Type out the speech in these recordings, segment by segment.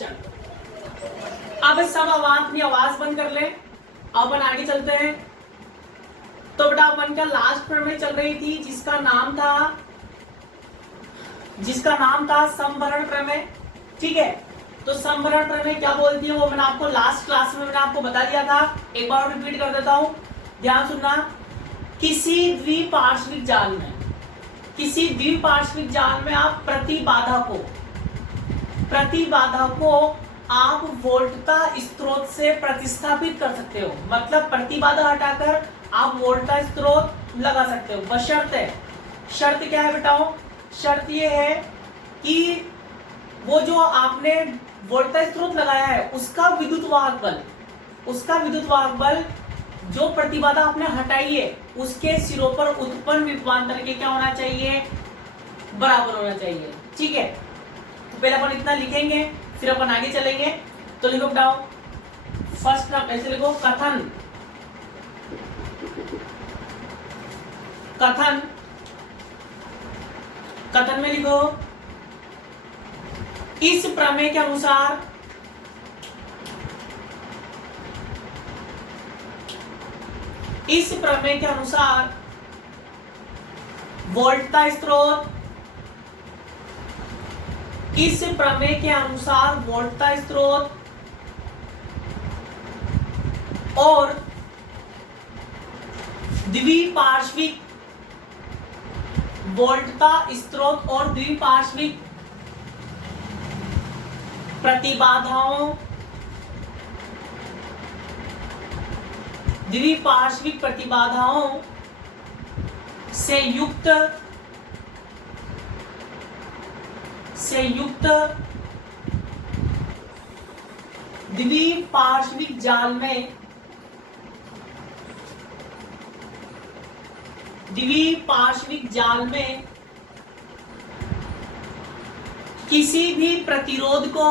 चलो अब सब अपनी आवाज बंद कर ले। अपन आगे चलते हैं। तो बेटा अपन का लास्ट प्रमेय चल रही थी जिसका नाम था समभरण प्रमेय। ठीक है, तो समभरण प्रमेय क्या बोलती है वो मैंने आपको लास्ट क्लास में मैंने आपको बता दिया था। एक बार रिपीट कर देता हूं, ध्यान सुनना। किसी द्विपार्श्विक जाल में आप प्रतिबाधा को आप वोल्टता स्रोत से प्रतिस्थापित कर सकते हो। मतलब प्रतिबाधा हटाकर आप वोल्टता स्रोत लगा सकते हो, बशर्ते, शर्त क्या है बेटाओ? शर्त ये है कि वो जो आपने वोल्टता स्रोत लगाया है उसका विद्युत वाहक बल जो प्रतिबाधा आपने हटाई है उसके सिरों पर उत्पन्न विभवांतर के क्या होना चाहिए? बराबर होना चाहिए। ठीक है, तो पहले अपन इतना लिखेंगे फिर अपन आगे चलेंगे। तो लिखो बेटाओ, फर्स्ट नाम ऐसे लिखो, कथन में लिखो, इस प्रमेय के अनुसार वोल्टता स्रोत और द्विपार्श्विक प्रतिबाधाओं से युक्त द्विपार्श्विक जाल में किसी भी प्रतिरोध को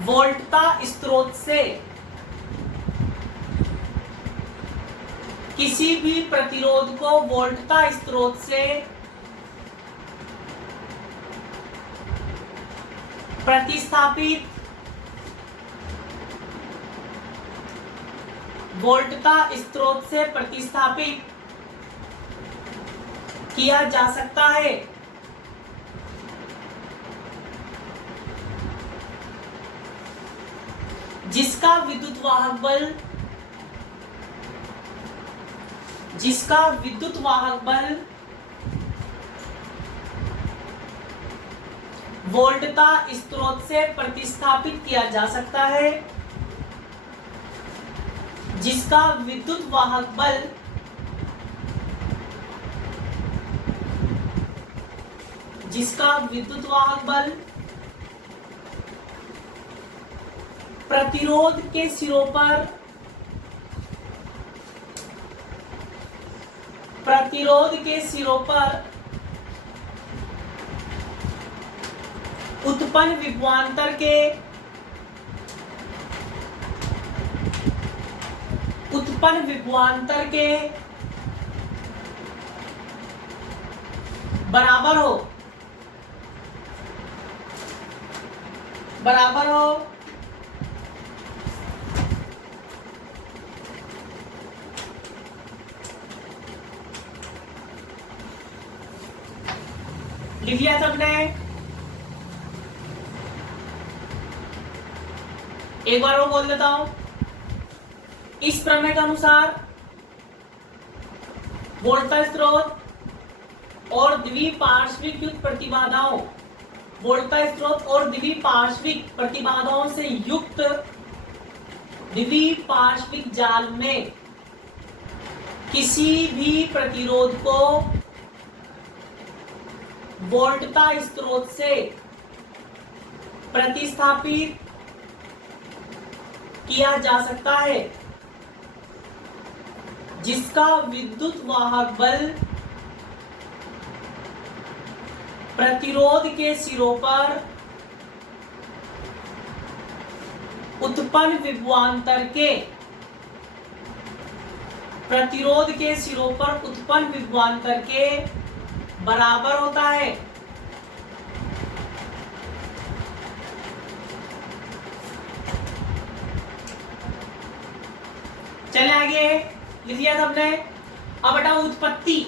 वोल्टता स्रोत से प्रतिस्थापित किया जा सकता है। जिसका विद्युत वाहक बल वोल्टता स्रोत से प्रतिस्थापित किया जा सकता है। जिसका विद्युत वाहक बल प्रतिरोध के सिरों पर उत्पन्न विभवांतर के बराबर हो लिख लिया सबने? एक बार वो बोल देता हूं। इस प्रमेय के अनुसार वोल्टता स्रोत और द्विपार्श्विक प्रतिबाधाओं से युक्त द्विपार्श्विक जाल में किसी भी प्रतिरोध को वोल्टता स्रोत से प्रतिस्थापित किया जा सकता है। जिसका विद्युत वाहक बल प्रतिरोध के सिरों पर उत्पन्न विभवांतर के प्रतिरोध के सिरों पर उत्पन्न विभवांतर के बराबर होता है। चले आगे, लिख लिया सबने। अब बेटा उत्पत्ति,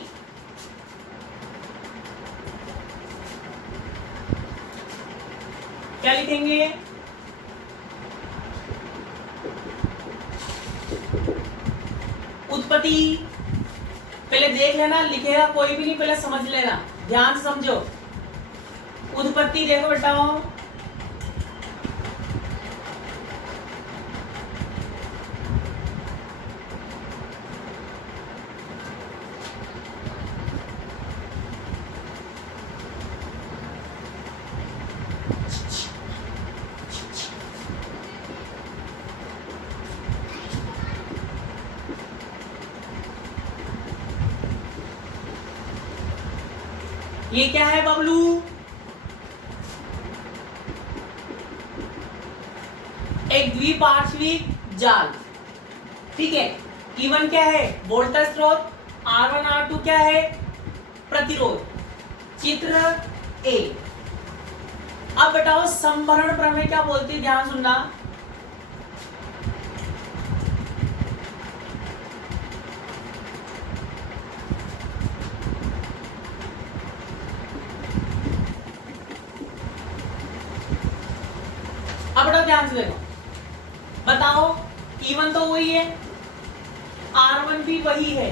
क्या लिखेंगे? उत्पत्ति पहले देख लेना, लिखेगा कोई भी नहीं, पहले समझ लेना, ध्यान से समझो। उत्पत्ति देखो बेटा, ये क्या है बबलू? एक द्विपार्श्विक जाल, ठीक है। E1 क्या है? वोल्टेज स्रोत। R1 R2 क्या है? प्रतिरोध। चित्र ए। अब बताओ संभरण प्रमेय क्या बोलती है, ध्यान सुनना। अब बेटा ध्यान से देखो, बताओ E1 तो वही है, R1 भी वही है,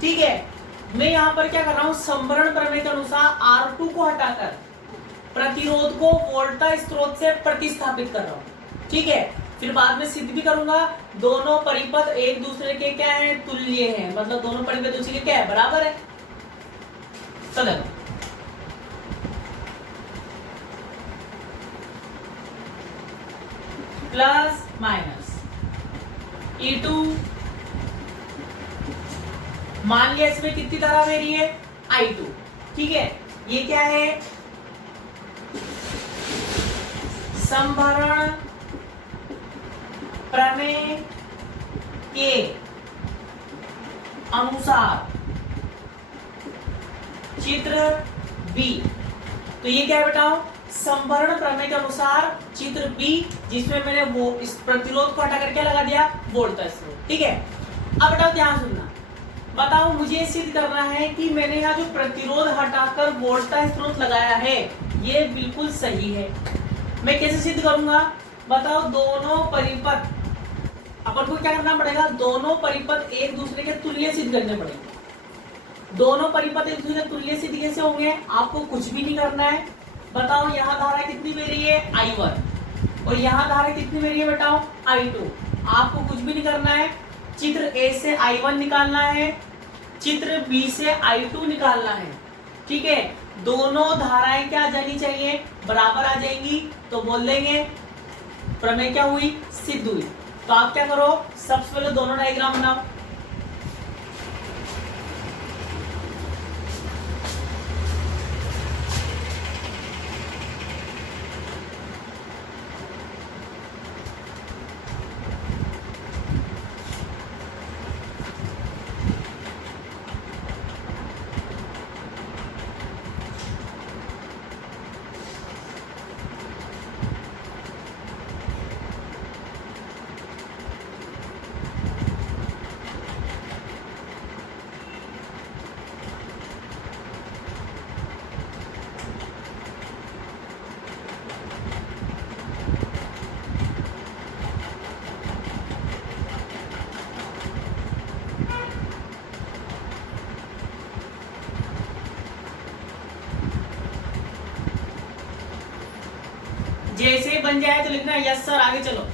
ठीक है। मैं यहां पर क्या कर रहा हूं, संभरण प्रमेय के अनुसार R2 को हटाकर प्रतिरोध को वोल्टेज स्रोत से प्रतिस्थापित कर रहा हूं, ठीक है। फिर बाद में सिद्ध भी करूंगा, दोनों परिपथ एक दूसरे के क्या है? तुल्य हैं, मतलब दोनों परिपथ एक दूसरे के क्या है? बराबर है। तो देखो प्लस माइनस E2, मान लिया इसमें कितनी धारा बह रही है? I2, ठीक है। ये क्या है? संभरण प्रमेय के अनुसार चित्र बी। तो ये क्या है बताओ? संभरण प्रमेय के अनुसार चित्र बी, जिसमें मैंने वो इस प्रतिरोध को हटा कर क्या लगा दिया? वोल्टेज स्रोत, ठीक है। अब बताओ ध्यान सुनना, बताओ मुझे सिद्ध करना है कि मैंने यहाँ जो प्रतिरोध हटाकर वोल्टेज स्रोत लगाया है ये बिल्कुल सही है। मैं कैसे सिद्ध करूंगा? बताओ दोनों परिपथ, अपन को क्या करना पड़ेगा? दोनों परिपथ एक दूसरे के तुल्य सिद्ध करने पड़ेंगे। दोनों परिपथ एक दूसरे के तुल्य सिद्ध कैसे होंगे? आपको कुछ भी नहीं करना है। बताओ यहाँ धारा कितनी बह रही है? I1, और यहाँ धारा कितनी बह रही है बताओ? I2। आपको कुछ भी नहीं करना है, चित्र ए से I1 निकालना है, चित्र बी से I2 निकालना है, ठीक है। दोनों धाराएं क्या आ जानी चाहिए? बराबर आ जाएंगी, तो बोल देंगे प्रमेय क्या हुई? सिद्ध हुई। तो आप क्या करो, सबसे पहले दोनों डायग्राम बनाओ। जैसे ही बन जाए तो लिखना यस सर, आगे चलो।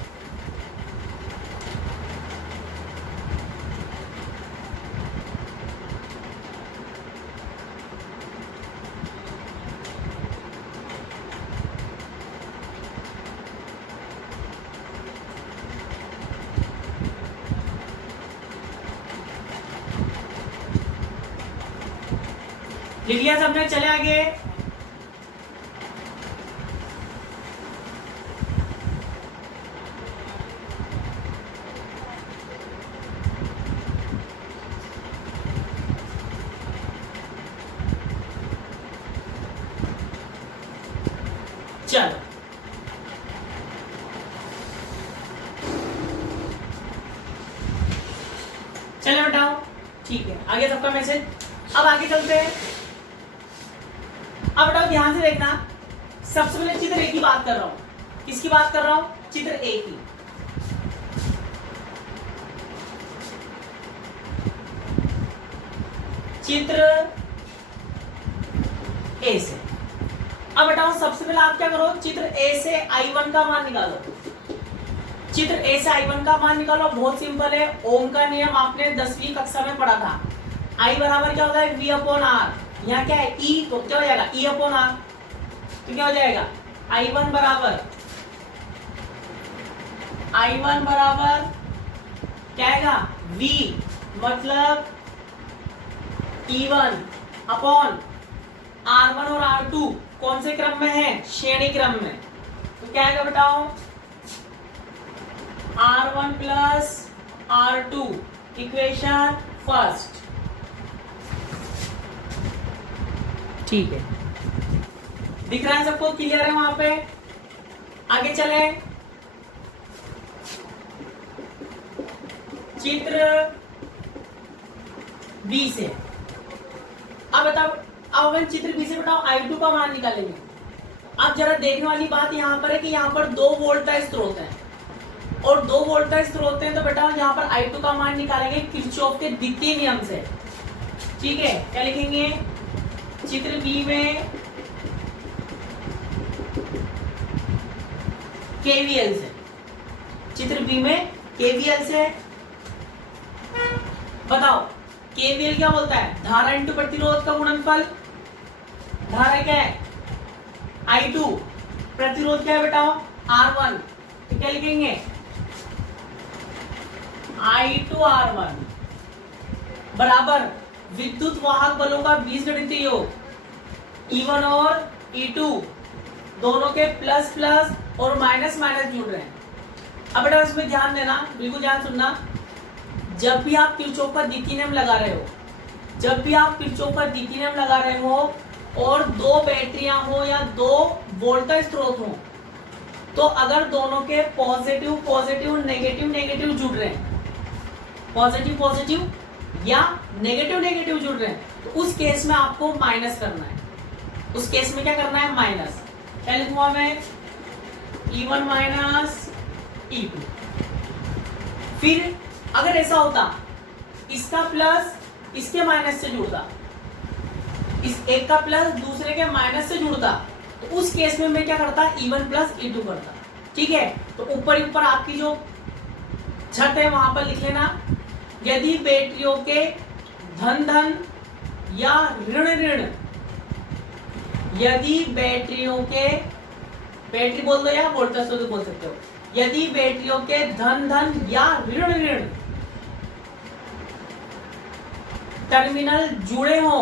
लिख लिया सबने? चले आगे। चलो चले बताओ, ठीक है, आगे सबका मैसेज। अब आगे चलते हैं। अब बताओ ध्यान से देखना, सबसे पहले चित्र ए की बात कर रहा हूं। किसकी बात कर रहा हूं? चित्र ए की। चित्र ए से। अब बताओ सबसे पहले आप क्या करो, चित्र ए से I1 का मान निकालो। चित्र ए से I1 का मान निकालो, बहुत सिंपल है, ओम का नियम आपने 10वीं कक्षा में पढ़ा था। I बराबर क्या होता है? V upon R. यहाँ क्या है? E, तो क्या हो जाएगा? E upon R. तो क्या हो जाएगा? I1 बराबर क्या आएगा? V मतलब E1 अपॉन R1 और R2 कौन से क्रम में है? श्रेणी क्रम में। तो क्या आएगा बताओ? R1 plus R2 equation first. ठीक है, दिख रहा है सबको? क्लियर है वहां पे? आगे चले, चित्र बी से। अब बताओ, अब अपन चित्र बी से बताओ I2 का मान निकालेंगे। अब जरा देखने वाली बात यहाँ पर है कि यहाँ पर 2 वोल्ट का स्रोत है और 2 वोल्ट का स्रोत है, तो बेटा यहाँ पर I2 का मान निकालेंगे किरचॉफ के द्वितीय नियम से। ठीक है, क्या लिखेंगे? चित्र बी में केवीएल से। चित्र बी में केवीएल से बताओ, केवीएल क्या बोलता है? धारा इंटू प्रतिरोध का गुणनफल। धारा क्या है? I2, प्रतिरोध क्या है बेटाओ? R1। तो क्या लिखेंगे? I2 R1 बराबर विद्युत वाहक बलों का बीजगणितीय योग E1 और E2 दोनों के प्लस प्लस और माइनस माइनस जुड़ रहे हैं। अब बेटा इसमें ध्यान देना, बिल्कुल ध्यान सुनना। जब भी आप किरचॉफ का द्वितीय नियम लगा रहे हो, जब भी आप किरचॉफ का द्वितीय नियम लगा रहे हो और 2 बैटरियां हो या 2 वोल्ट का स्रोत हो, तो अगर दोनों के पॉजिटिव पॉजिटिव नेगेटिव नेगेटिव जुड़ रहे हैं, पॉजिटिव पॉजिटिव या नेगेटिव नेगेटिव जुड़ रहे हैं, तो उस केस में आपको माइनस करना है। उस केस में क्या करना है? माइनस। क्या लिखूंगा मैं? E1 minus E2। फिर अगर ऐसा होता, इसका प्लस इसके माइनस से जुड़ता, इस एक का प्लस दूसरे के माइनस से जुड़ता, तो उस केस में मैं क्या करता? E1 प्लस E2 करता। ठीक है, तो ऊपर ही ऊपर आपकी जो छत है वहां पर लिख लेना, यदि बैटरियों के धन धन या ऋण ऋण, यदि बैटरियों के, बैटरी बोल दो या वोल्टेज तो बोल सकते हो, यदि बैटरियों के धन धन या ऋण ऋण टर्मिनल जुड़े हो,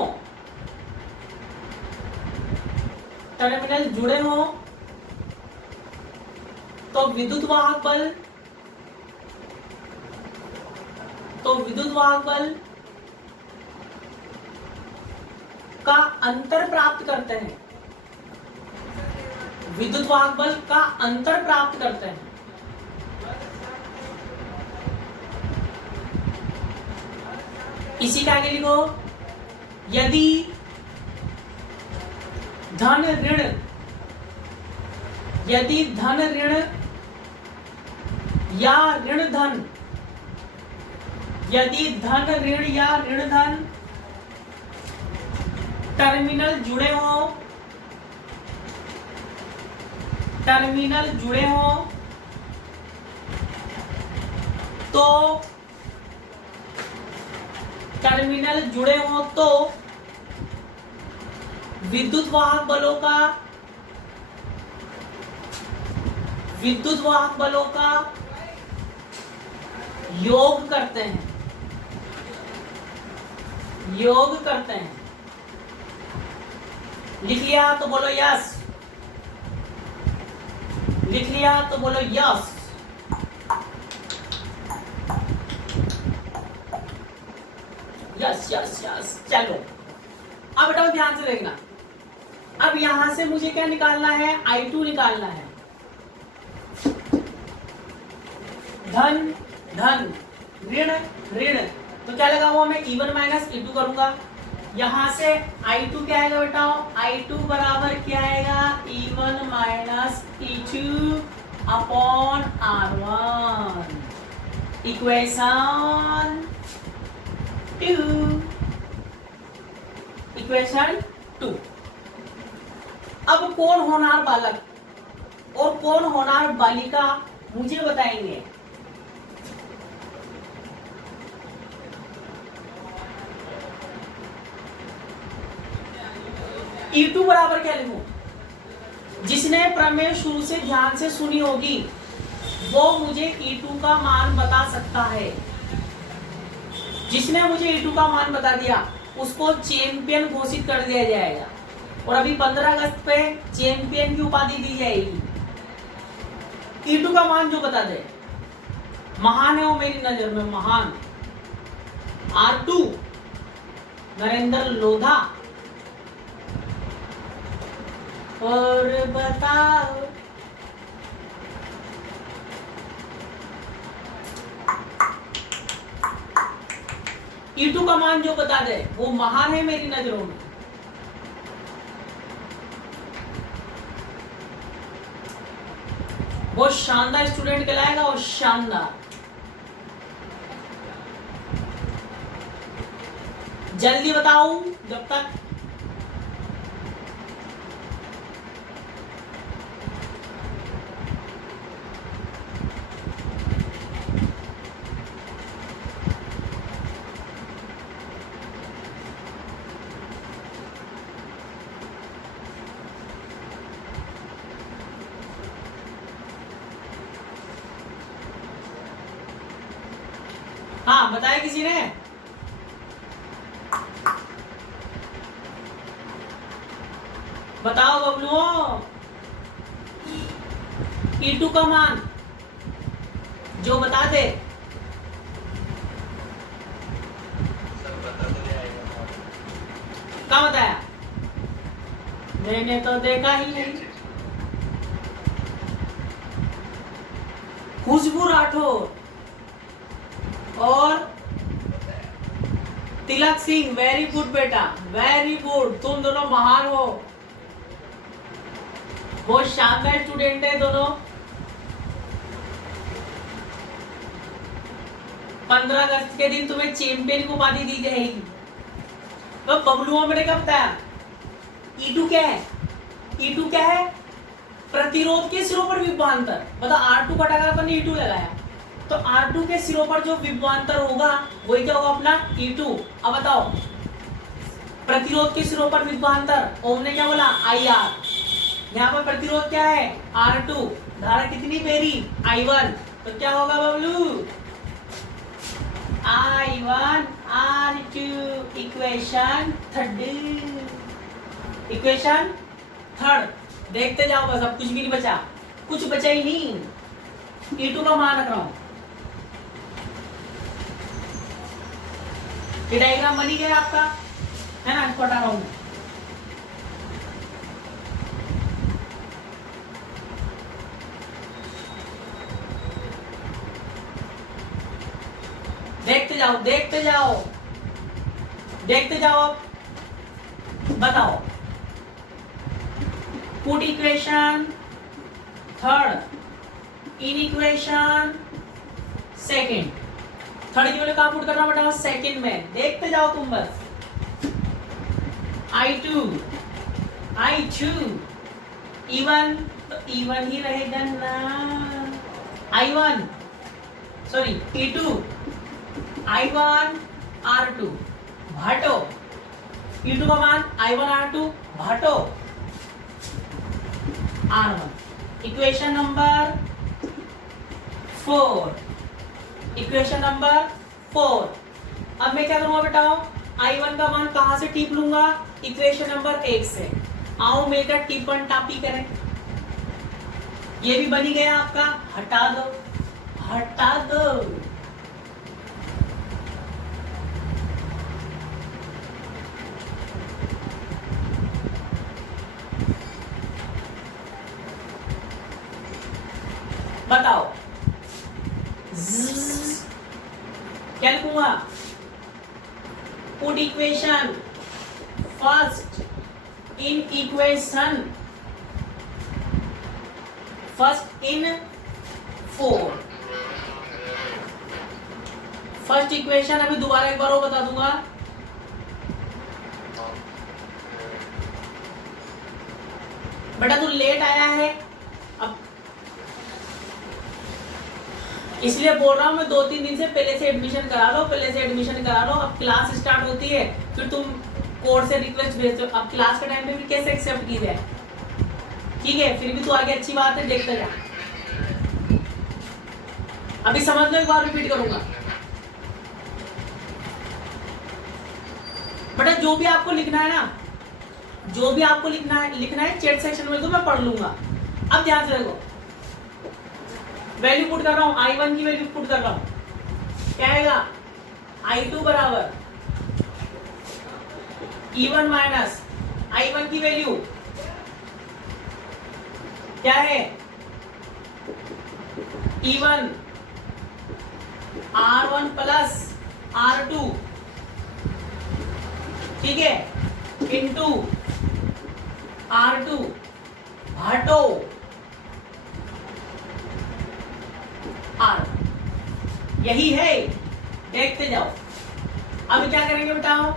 टर्मिनल जुड़े हो, तो विद्युत वाहक बल, तो विद्युत वाहक बल का अंतर प्राप्त करते हैं, विद्युत वाहक बल का अंतर प्राप्त करते हैं। इसी का आगे लिखो, यदि धन ऋण, यदि धन ऋण या ऋण धन, यदि धन ऋण या ऋण धन टर्मिनल जुड़े हो, टर्मिनल जुड़े हो, तो टर्मिनल जुड़े हो तो विद्युत वाहक बलों का, विद्युत वाहक बलों का योग करते हैं, योग करते हैं। लिख लिया तो बोलो यस, लिख लिया तो बोलो यस। Yes yes yes. चलो अब बताओ, ध्यान से देखना, अब यहां से मुझे क्या निकालना है, I2 निकालना है। धन धन, ऋण ऋण, तो क्या लगा हुआ, मैं E1 माइनस E2 करूंगा। यहां से I2 क्या आएगा बेटा, I2 बराबर क्या आएगा, E1 minus E2 upon R1, equation 2, equation 2। अब कौन होनहार बालक और कौन होनहार बालिका मुझे बताएंगे। E2 बराबर क्या लिखूं, जिसने प्रमेय शुरू से ध्यान से सुनी होगी वो मुझे E2 का मान बता सकता है। जिसने मुझे E2 का मान बता दिया उसको चैंपियन घोषित कर दिया जाएगा, और अभी 15 अगस्त पे चैंपियन की उपाधि दी जाएगी। E2 का मान जो बता दे, महान है वो मेरी नजर में, महान। R2 नरेंद्र लोधा। और बताओ E2 का मान जो बता दे वो महान है मेरी नजरों में। वो शानदार स्टूडेंट कहलाएगा, और शानदार। जल्दी बताओ जब तक। हाँ बताया किसी ने, बताओ बबलुओं। E2 का मान जो बता दे। क्या बताया, मैंने तो देखा ही नहीं। खुशबू राठौर और तिलक सिंह, वेरी गुड बेटा, वेरी गुड। तुम दोनों महान हो, बहुत शानदार स्टूडेंट है दोनों। 15 अगस्त के दिन तुम्हें चैंपियन की उपाधि दी जाएगी। तो बबलुओं मैंने क्या बताया, E2 क्या है, E2 क्या है, प्रतिरोध के सिरों पर विभवांतर। मतलब R2 का टका अपन E2 लगाया, तो R2 के सिरों पर जो विभवांतर होगा वही क्या होगा अपना E2। अब बताओ, प्रतिरोध के सिरों पर विभवांतर, ओम ने क्या बोला, IR। यहाँ पर प्रतिरोध क्या है, R2, धारा कितनी बेरी, I1। तो क्या होगा Bablu, I1 R2, equation 3। Equation 3। देखते जाओ बस, अब कुछ भी नहीं बचा, कुछ बचा ही नहीं। E2 का मान रख रहा हूं। ये डायग्राम बनी गया आपका, है ना, इसको हटा रहा हूं। देखते जाओ देखते जाओ देखते जाओ। बताओ, put equation 3 in equation 2। Third की वैल्यू कहां पुट करना बेटा, सेकंड में। देखते जाओ तुम बस। I2 E1, तो E1 ही रहेगा ना। I1 sorry E2 I1 R2 भाटो। E2 का मान I1 R2 भाटो R1। Equation number 4। Equation number 4। अब मैं क्या करूंगा बेटा, I1 का मान कहां से टिप लूंगा, इक्वेशन नंबर 1 से। आओ मिलकर टिपन टापी करें। ये भी बनी गया आपका, हटा दो हटा दो। बताओ क्या लिखूंगा? Put equation first in equation first in 4। First equation अभी दोबारा एक बार और बता दूंगा। बेटा तू लेट आया है, अब इसलिए बोल रहा हूं मैं 2-3 दिन से पहले से एडमिशन करा लो, पहले से एडमिशन करा लो। अब क्लास स्टार्ट होती है फिर तुम कोर्स से रिक्वेस्ट भेजते हो, अब क्लास के टाइम पे भी कैसे एक्सेप्ट की जाए? ठीक है, फिर भी तू आगे अच्छी बात है, देखते जा। अभी समझ लो, एक बार रिपीट करूंगा। बेटा जो भी आपको लिखना है ना, जो भी आपको लिखना है चैट सेक्शन में, तो मैं पढ़ लूंगा। अब ध्यान से देखो, वैल्यू पुट कर रहा हूं, I1 की वैल्यू पुट कर रहा हूं। क्या आएगा? I2 बराबर E1 माइनस I1 की वैल्यू क्या है? E1 R1 प्लस R2, ठीक है, इंटू R2 घाटो R। यही है, देखते जाओ। अब क्या करेंगे बताओ?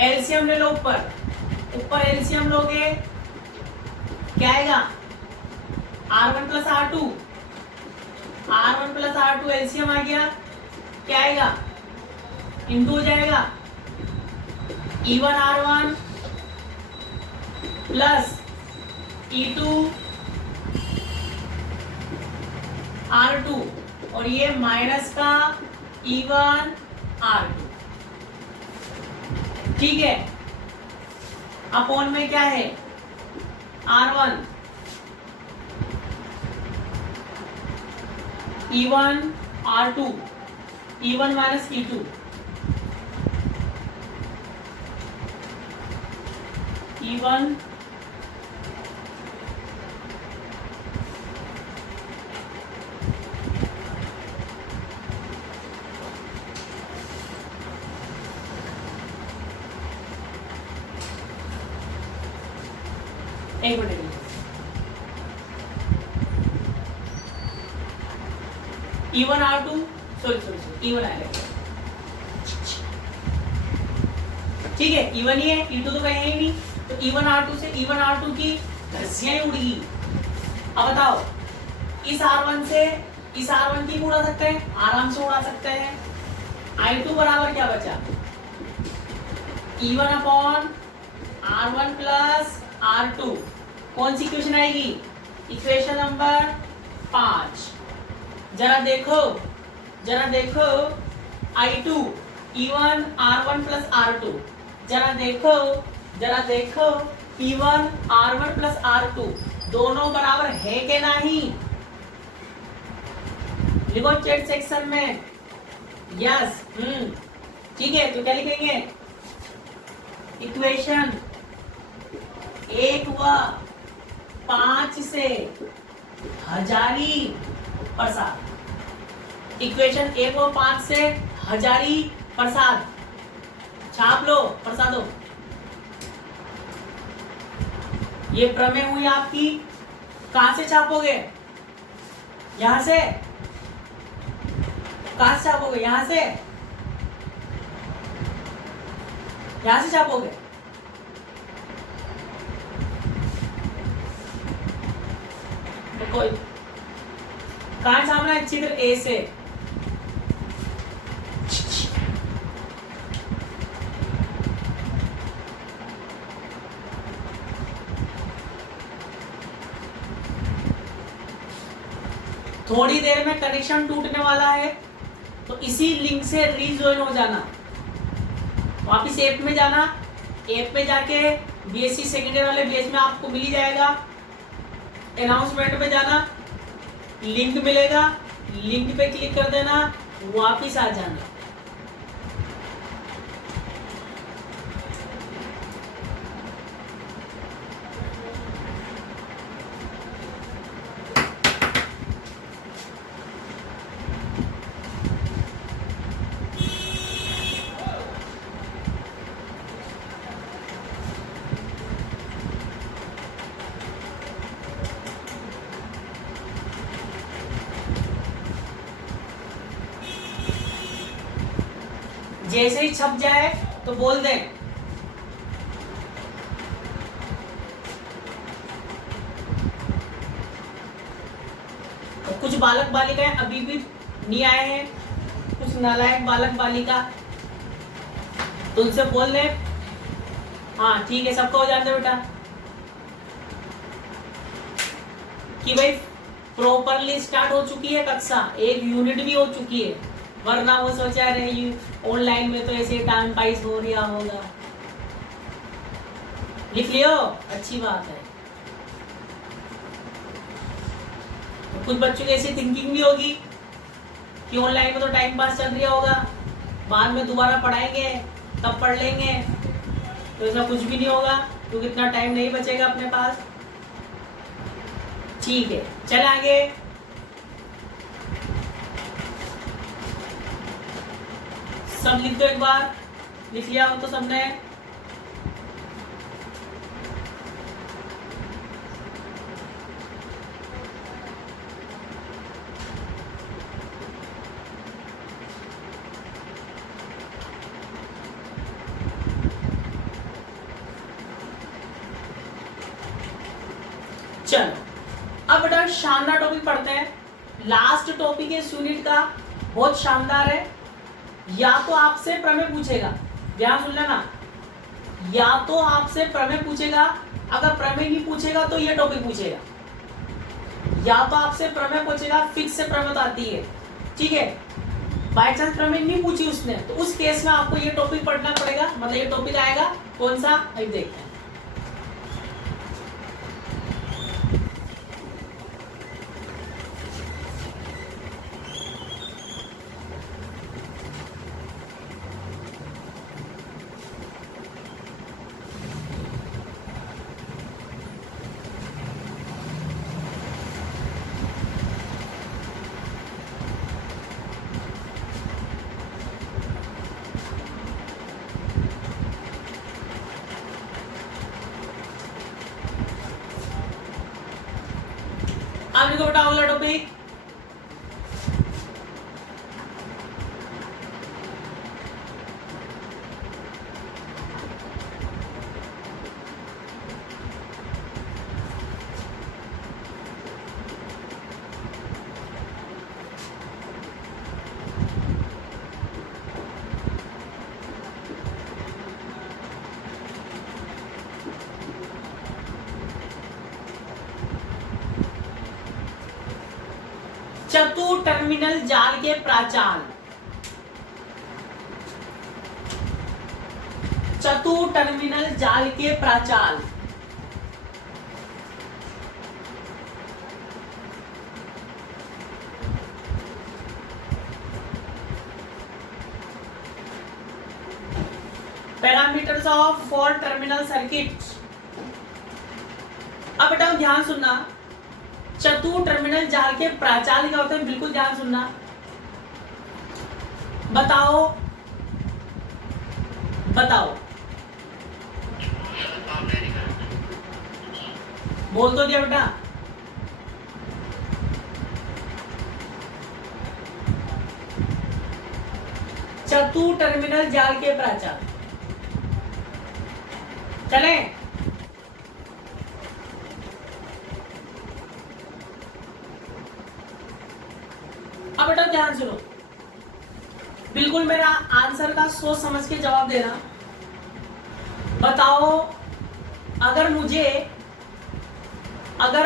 एलसीएम ले लो, ऊपर एलसीएम लोगे, क्या आएगा? R1 plus R2, R1 plus R2 LCM आ गया, क्या आएगा? इंटू हो जाएगा E1 R1 plus E2 R2, और ये माइनस का E1 R2, ठीक है। अपॉन में क्या है? R1 E1 R2, E1 minus E2, E1 एक minute, E1 R2 sorry E1 आएगा, ठीक है। E1 ही है, E2 तो कहीं है ही नहीं, तो E1 R2 से E1 R2 की धज्जियां ही उड़ेगी। अब बताओ, इस R1 से इस R1 की उड़ा सकते हैं, आराम से उड़ा सकते हैं। I2 बराबर क्या बचा? E1 upon R1 plus R2। कौन सी इक्वेशन आएगी? Equation number 5। जरा देखो I2 E1 R1 plus R2, जरा देखो E1 R1 प्लस R2 दोनों बराबर है कि नहीं? लिखो चैट सेक्शन में यस। ठीक है, तो क्या लिखेंगे? इक्वेशन 1 व 5 से हजारी प्रसाद। इक्वेशन 1 व 5 से हजारी प्रसाद छाप लो, प्रसादो। ये प्रमेय हुई आपकी। कहां से छापोगे? यहां से। कहां से छापोगे? यहां से। यहां से छापोगे। कोई कहां छापना है? चित्र ए से। थोड़ी देर में कनेक्शन टूटने वाला है, तो इसी लिंक से रीजॉइन हो जाना। वापिस ऐप में जाना, ऐप में जाके बीएससी सेकेंड ईयर वाले बैच में आपको मिल ही जाएगा। अनाउंसमेंट में जाना, लिंक मिलेगा, लिंक पे क्लिक कर देना, वापिस आ जाना। जैसे ही छप जाए तो बोल दें। तो कुछ बालक बालिकाएं अभी भी नहीं आए हैं, कुछ नालायक बालक बालिका, तो उनसे बोल दें। हाँ ठीक है, सबको हो जाते बेटा कि भाई प्रॉपरली स्टार्ट हो चुकी है कक्षा, एक यूनिट भी हो चुकी है, वरना वो सोचा रहे ऑनलाइन में तो ऐसे टाइम पास हो रहा होगा। लिख लियो, अच्छी बात है। तो कुछ बच्चों की ऐसी थिंकिंग भी होगी कि ऑनलाइन में तो टाइम पास चल रहा होगा, बाद में दोबारा पढ़ाएंगे तब पढ़ लेंगे, तो ऐसा कुछ भी नहीं होगा क्योंकि इतना टाइम नहीं बचेगा अपने पास। ठीक है, चल आगे। सब लिख दो, एक बार लिख लिया हो तो सबने? चलो अब बेटा शानदार टॉपिक पढ़ते हैं। लास्ट टॉपिक है इस यूनिट का, बहुत शानदार है। या तो आपसे प्रमेय पूछेगा, ध्यान सुन लेना, या तो आपसे प्रमेय पूछेगा, अगर प्रमेय नहीं पूछेगा तो ये टॉपिक पूछेगा। या तो आपसे प्रमेय पूछेगा, फिक्स से प्रमेय तो आती है, ठीक है। बाई चांस प्रमेय नहीं पूछी उसने तो उस केस में आपको ये टॉपिक पढ़ना पड़ेगा, मतलब ये टॉपिक आएगा कौन सा, अभी देखते हैं। आप लिखो बेटा अगला टॉपिक। चतु टर्मिनल जाल के प्राचाल, चतु टर्मिनल जाल के प्राचाल। Parameters of four terminal circuit. अब बेटा ध्यान सुनना, चतु टर्मिनल जाल के प्राचाल क्या होते हैं, बिल्कुल ध्यान सुनना। बताओ बताओ, बोल तो दिया बेटा। चतु टर्मिनल जाल के प्राचाल, चले। अब बेटा ध्यान सुनो, बिल्कुल मेरा आंसर का सोच समझ के जवाब देना। बताओ, अगर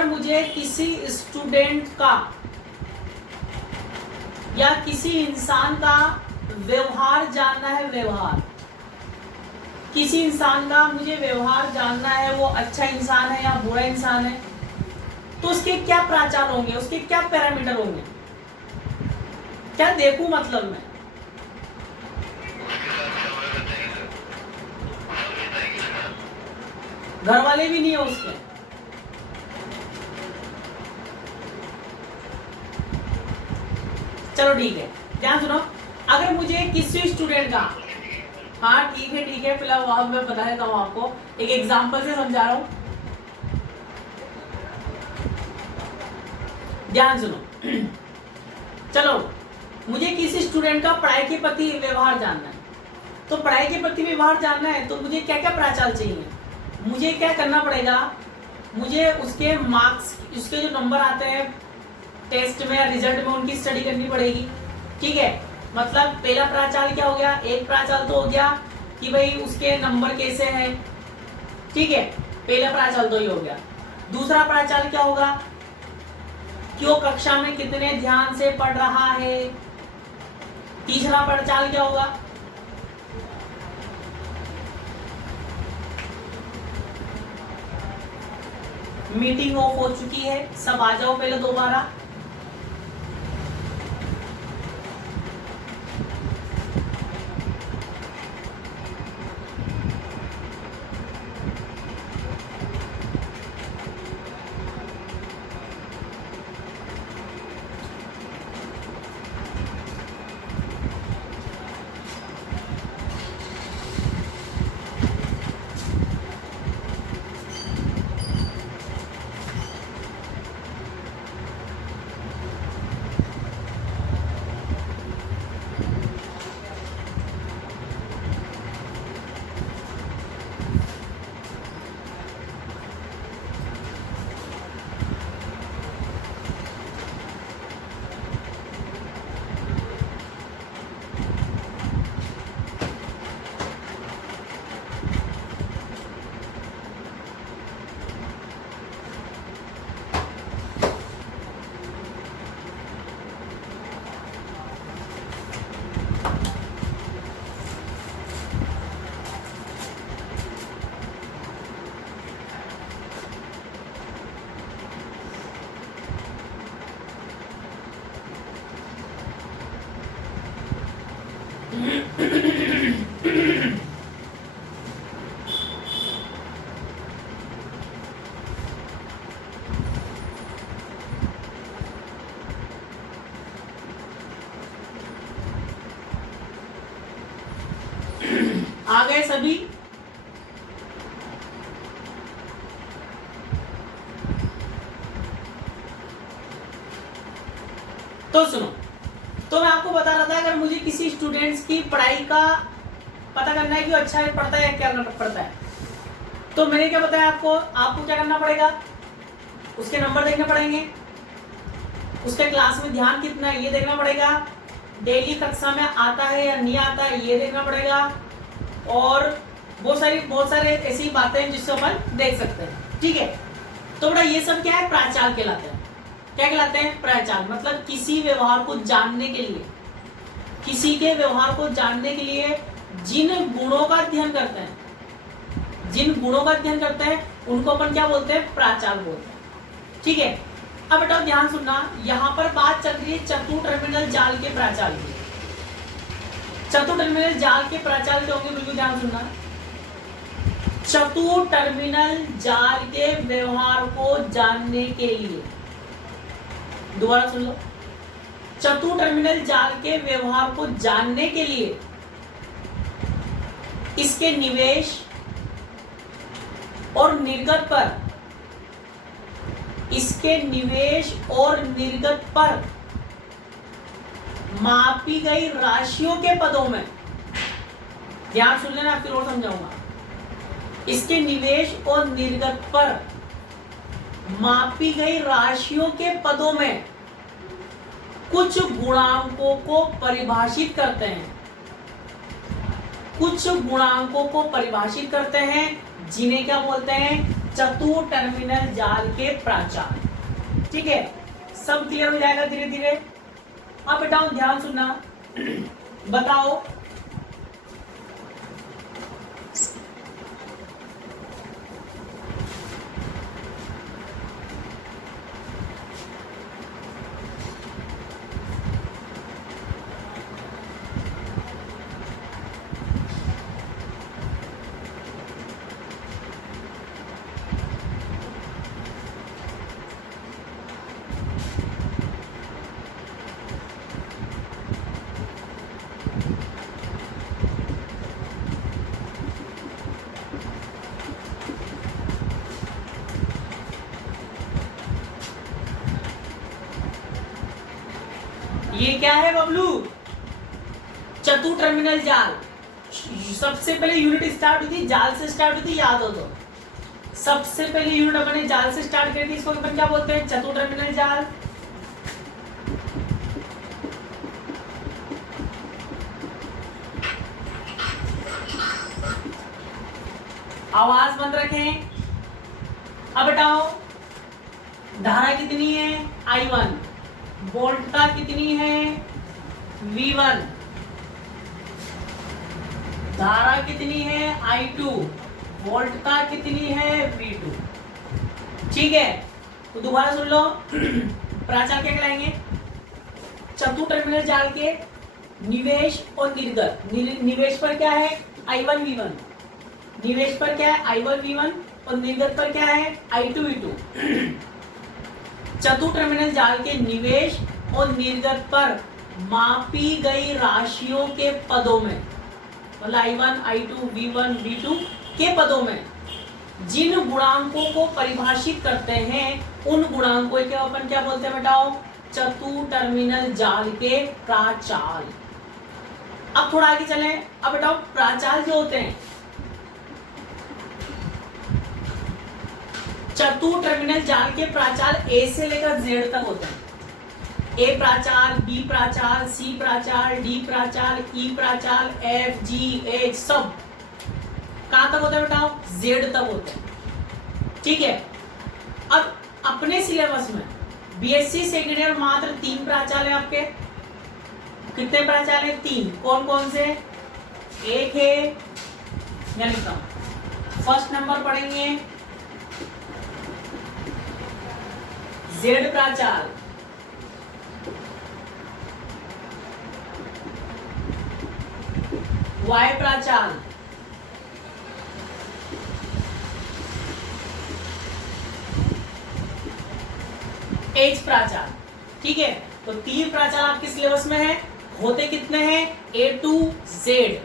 मुझे किसी स्टूडेंट का या किसी इंसान का व्यवहार जानना है, व्यवहार, किसी इंसान का मुझे व्यवहार जानना है, वो अच्छा इंसान है या बुरा इंसान है, तो उसके क्या प्राचाल होंगे, उसके क्या पैरामीटर होंगे, क्या देखूं मतलब मैं। घर वाले भी नहीं है उसके। चलो ठीक है, ध्यान सुनो। अगर मुझे किसी स्टूडेंट का, हाँ ठीक है फिलहाल वहां मैं बता देता हूँ आपको, एक एग्जांपल से समझा रहा हूं, ध्यान सुनो। चलो, मुझे किसी स्टूडेंट का पढ़ाई के प्रति व्यवहार जानना है, तो पढ़ाई के प्रति व्यवहार जानना है तो मुझे क्या क्या प्राचाल चाहिए, मुझे क्या करना पड़ेगा, मुझे उसके मार्क्स, उसके जो नंबर आते हैं टेस्ट में या रिजल्ट में, उनकी स्टडी करनी पड़ेगी। ठीक है, मतलब पहला प्राचाल क्या हो गया, एक प्राचाल तो हो गया कि भाई उसके नंबर कैसे हैं। ठीक है, पहला प्राचाल तो ये हो गया। दूसरा प्राचाल क्या होगा कि वो कक्षा में कितने ध्यान से पढ़ रहा है। तीसरा प्राचाल क्या होगा, मीटिंग ऑफ हो चुकी है, सब आ जाओ पहले दोबारा। आ गए सभी? तो सुनो, तो मैं आपको बता रहा था अगर मुझे किसी स्टूडेंट्स की पढ़ाई का पता करना है कि वो अच्छा है पढ़ता है क्या पढ़ता है, तो मैंने क्या बताया आपको, आपको क्या करना पड़ेगा, उसके नंबर देखने पड़ेंगे, उसके क्लास में ध्यान कितना है ये देखना पड़ेगा, डेली कक्षा में आता है या नहीं आता है ये देखना पड़ेगा, और बहुत सारे ऐसी बातें हैं जिससे अपन देख सकते हैं। ठीक है, तो बेटा ये सब क्या है, प्राचाल कहलाते हैं। क्या कहलाते हैं, प्राचाल। मतलब किसी व्यवहार को जानने के लिए, किसी के व्यवहार को जानने के लिए जिन गुणों का अध्ययन करते हैं, जिन गुणों का अध्ययन करते हैं उनको अपन क्या बोलते हैं, प्राचाल बोलते हैं। ठीक है, अब बेटा ध्यान सुनना, यहाँ पर बात चल रही है चतुर टर्मिनल जाल के प्राचाल की। चतुर टर्मिनल जाल के प्राचाल क्या होंगे, बिल्कुल ध्यान सुनना। चतुर टर्मिनल जाल के व्यवहार को जानने के लिए, दोबारा सुन लो, चतुर टर्मिनल जाल के व्यवहार को जानने के लिए इसके निवेश और निर्गत पर, इसके निवेश और निर्गत पर मापी गई राशियों के पदों में, ध्यान सुन लेना फिर और समझाऊंगा, इसके निवेश और निर्गत पर मापी गई राशियों के पदों में कुछ गुणांकों को परिभाषित करते हैं, कुछ गुणांकों को परिभाषित करते हैं जिन्हें क्या बोलते हैं, चतुर टर्मिनल जाल के प्राचाल। ठीक है, सब क्लियर हो जाएगा धीरे धीरे। अब बेटा ध्यान सुनना, बताओ ये क्या है बबलू, चतुर टर्मिनल जाल। सबसे पहले यूनिट स्टार्ट हुई थी जाल से स्टार्ट हुई थी, याद हो तो। सबसे पहले यूनिट अपने जाल से स्टार्ट करी थी, इसको अपन क्या बोलते हैं? चतुर टर्मिनल जाल। आवाज बंद रखें। अब बताओ धारा कितनी है? I1। वोल्टता कितनी है? V1। धारा कितनी है? I2। वोल्टता कितनी है? V2। ठीक है, तो दोबारा सुन लो। प्राचाल क्या कहलाएंगे? चतुर टर्मिनल जाल के निवेश और निर्गत। निवेश पर क्या है? I1 V1। निवेश पर क्या है? I1 V1 और निर्गत पर क्या है? I2 V2। चतुर टर्मिनल जाल के निवेश और निर्गत पर मापी गई राशियों के पदों में, मतलब I1 I2 V1 V2 के पदों में जिन गुणांकों को परिभाषित करते हैं उन गुणांकों के अपन क्या बोलते हैं? बताओ, चतुर टर्मिनल जाल के प्राचाल। अब थोड़ा आगे चलें। अब बताओ प्राचाल जो होते हैं, चतुर टर्मिनल जाल के प्राचाल A से लेकर Z तक होते हैं। A प्राचाल, B प्राचाल, C प्राचाल, D प्राचाल, E प्राचाल, F G H सब कहां तक होते हैं? बताओ, Z तक होते हैं। ठीक है, अब अपने सिलेबस में BSc सेकेंड ईयर मात्र 3 प्राचाल है आपके। कितने प्राचाल है? 3। कौन कौन से? एक है, या लिखता हूं, फर्स्ट नंबर पढ़ेंगे Z प्राचाल, Y प्राचाल, H प्राचाल। ठीक है, तो 3 प्राचाल आपके सिलेबस में है। होते कितने हैं? A to Z।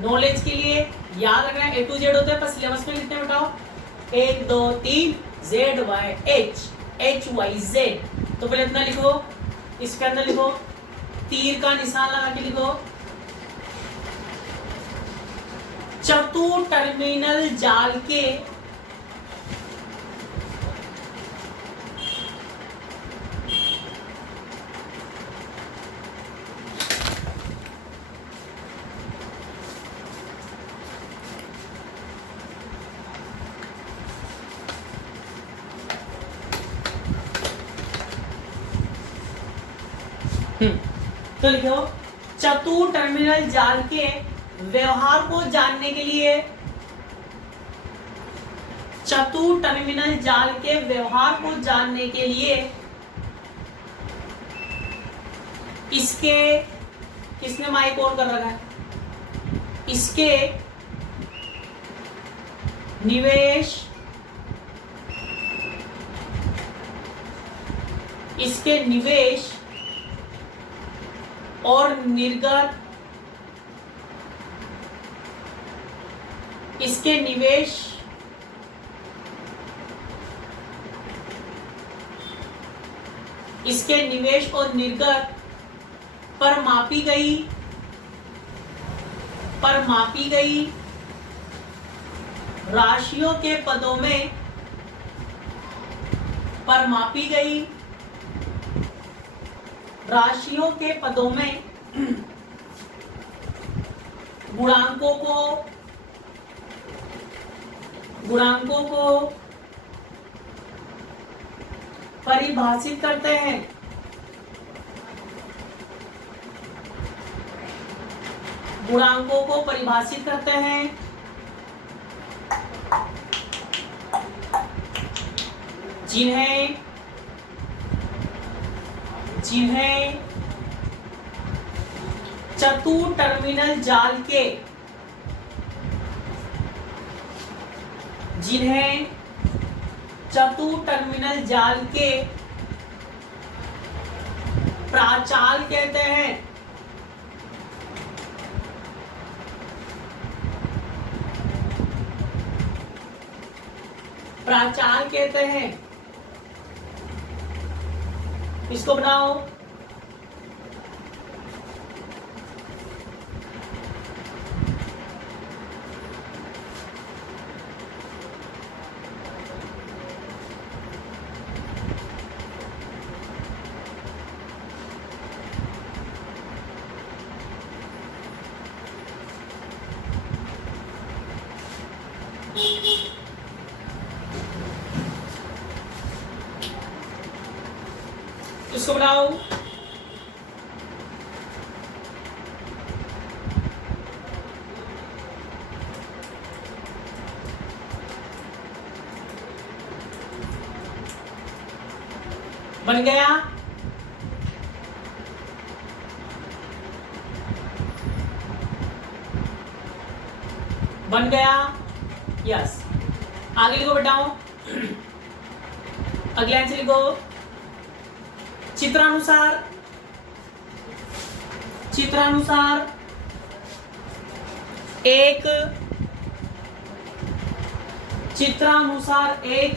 नॉलेज के लिए याद रखना A to Z होते हैं, पर सिलेबस में कितने बताओ? 1 2 3 Z Y H H Y Z। तो पहले इतना लिखो, इसके अंदर लिखो, तीर का निशान लगा के लिखो, चतुर टर्मिनल जाल के तो लिखो, चतुर टर्मिनल जाल के व्यवहार को जानने के लिए, चतुर टर्मिनल जाल के व्यवहार को जानने के लिए इसके, किसने माइक ऑन कर रखा है? इसके निवेश, इसके निवेश और निर्गत, इसके निवेश और निर्गत पर मापी गई राशियों के पदों में, पर मापी गई राशियों के पदों में गुणांकों को परिभाषित करते हैं। गुणांकों को परिभाषित करते हैं जिन्हें चतुर टर्मिनल जाल के, जिन्हें चतुर टर्मिनल जाल के प्राचाल कहते हैं। प्राचाल कहते हैं। इसको बनाओ, इसको बनाओ। बन गया। बन गया। यस, आगे लिखो बेटाओ। अगले आंसर लिखो। चित्रानुसार, चित्रानुसार एक, चित्रानुसार एक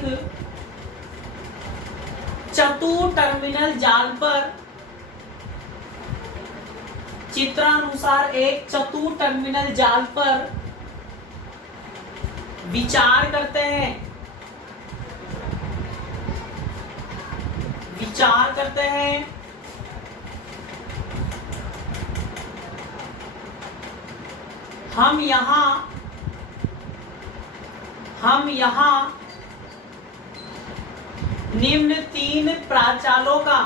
चतु टर्मिनल जाल पर, चित्रानुसार एक चतु टर्मिनल जाल पर विचार करते हैं, विचार करते हैं। हम यहां निम्न तीन प्राचालों का,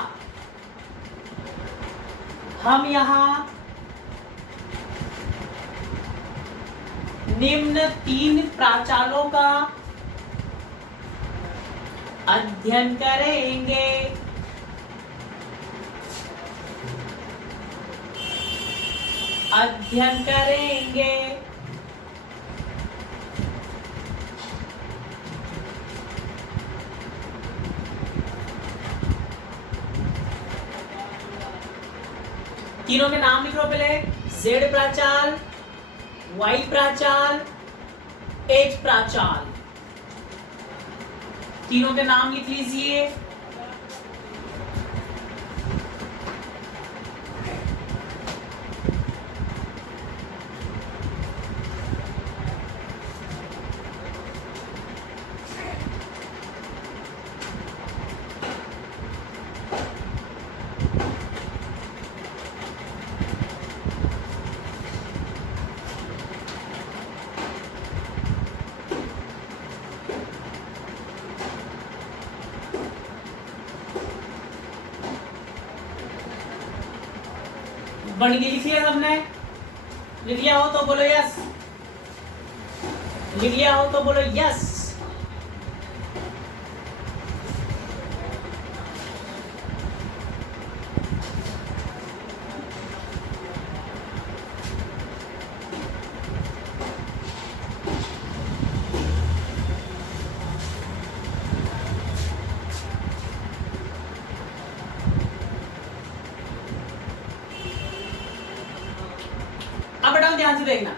हम यहां निम्न तीन प्राचालों का अध्ययन करेंगे। अध्ययन करेंगे। तीनों के नाम लिख लो पहले। जेड प्राचाल, वाई प्राचाल, एच प्राचाल, तीनों के नाम लिख लीजिए। बन गई, लिख लिया सबने? लिख लिया हो तो बोलो यस, लिख लिया हो तो बोलो यस। अब बेटा ध्यान से देखना।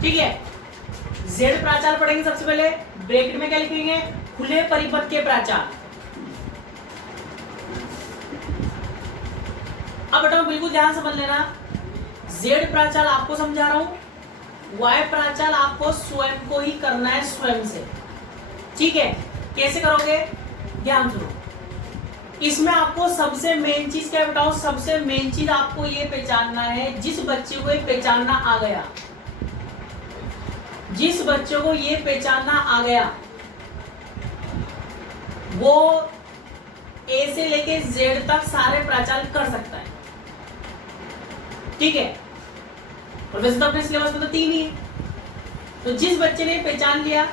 ठीक है, जेड प्राचाल पढ़ेंगे सबसे पहले। ब्रैकेट में क्या लिखेंगे? खुले परिपथ के प्राचाल। अब बेटा बिल्कुल ध्यान समझ लेना, जेड प्राचाल आपको समझा रहा हूं, वाई प्राचाल आपको स्वयं को ही करना है, स्वयं से। ठीक है, कैसे करोगे? ध्यान सुनो। इसमें आपको सबसे मेन चीज क्या बताओ? सबसे मेन चीज आपको ये पहचानना है, जिस बच्चे को ये पहचानना आ गया, जिस बच्चों को ये पहचानना आ गया, वो ए से लेके जेड तक सारे प्राचाल कर सकता है। ठीक है, और वैसे तो अपने सिलेबस में तो 3 ही है, तो जिस बच्चे ने पहचान लिया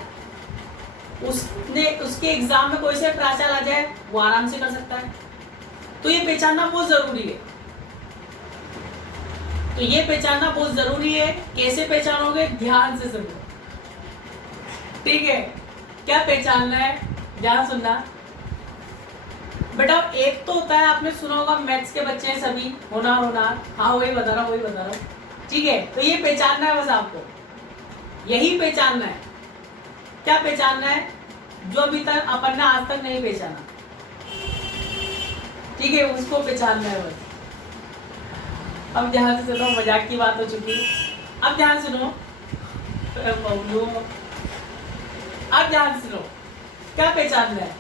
उसने, उसके एग्जाम में कोई से प्राचाल आ जाए वो आराम से कर सकता है। तो ये पहचानना बहुत जरूरी है, तो ये पहचानना बहुत जरूरी है। कैसे पहचानोगे? ध्यान से सुनो। ठीक है, क्या पहचानना है? ध्यान सुनना बेटा। एक तो होता है, आपने सुना होगा, मैथ्स के बच्चे हैं सभी, होनार होनार, हाँ वही बता रहा हूँ। ठीक है, तो ये पहचानना है बस आपको, यही पहचानना है। क्या पहचानना है? जो अभी तक अपन ने आज तक नहीं पहचाना, ठीक है, उसको पहचानना है बस। अब ध्यान से सुनो, मजाक की बात हो चुकी। अब ध्यान सुनो बबलू, अब ध्यान सुनो, क्या पहचानना है?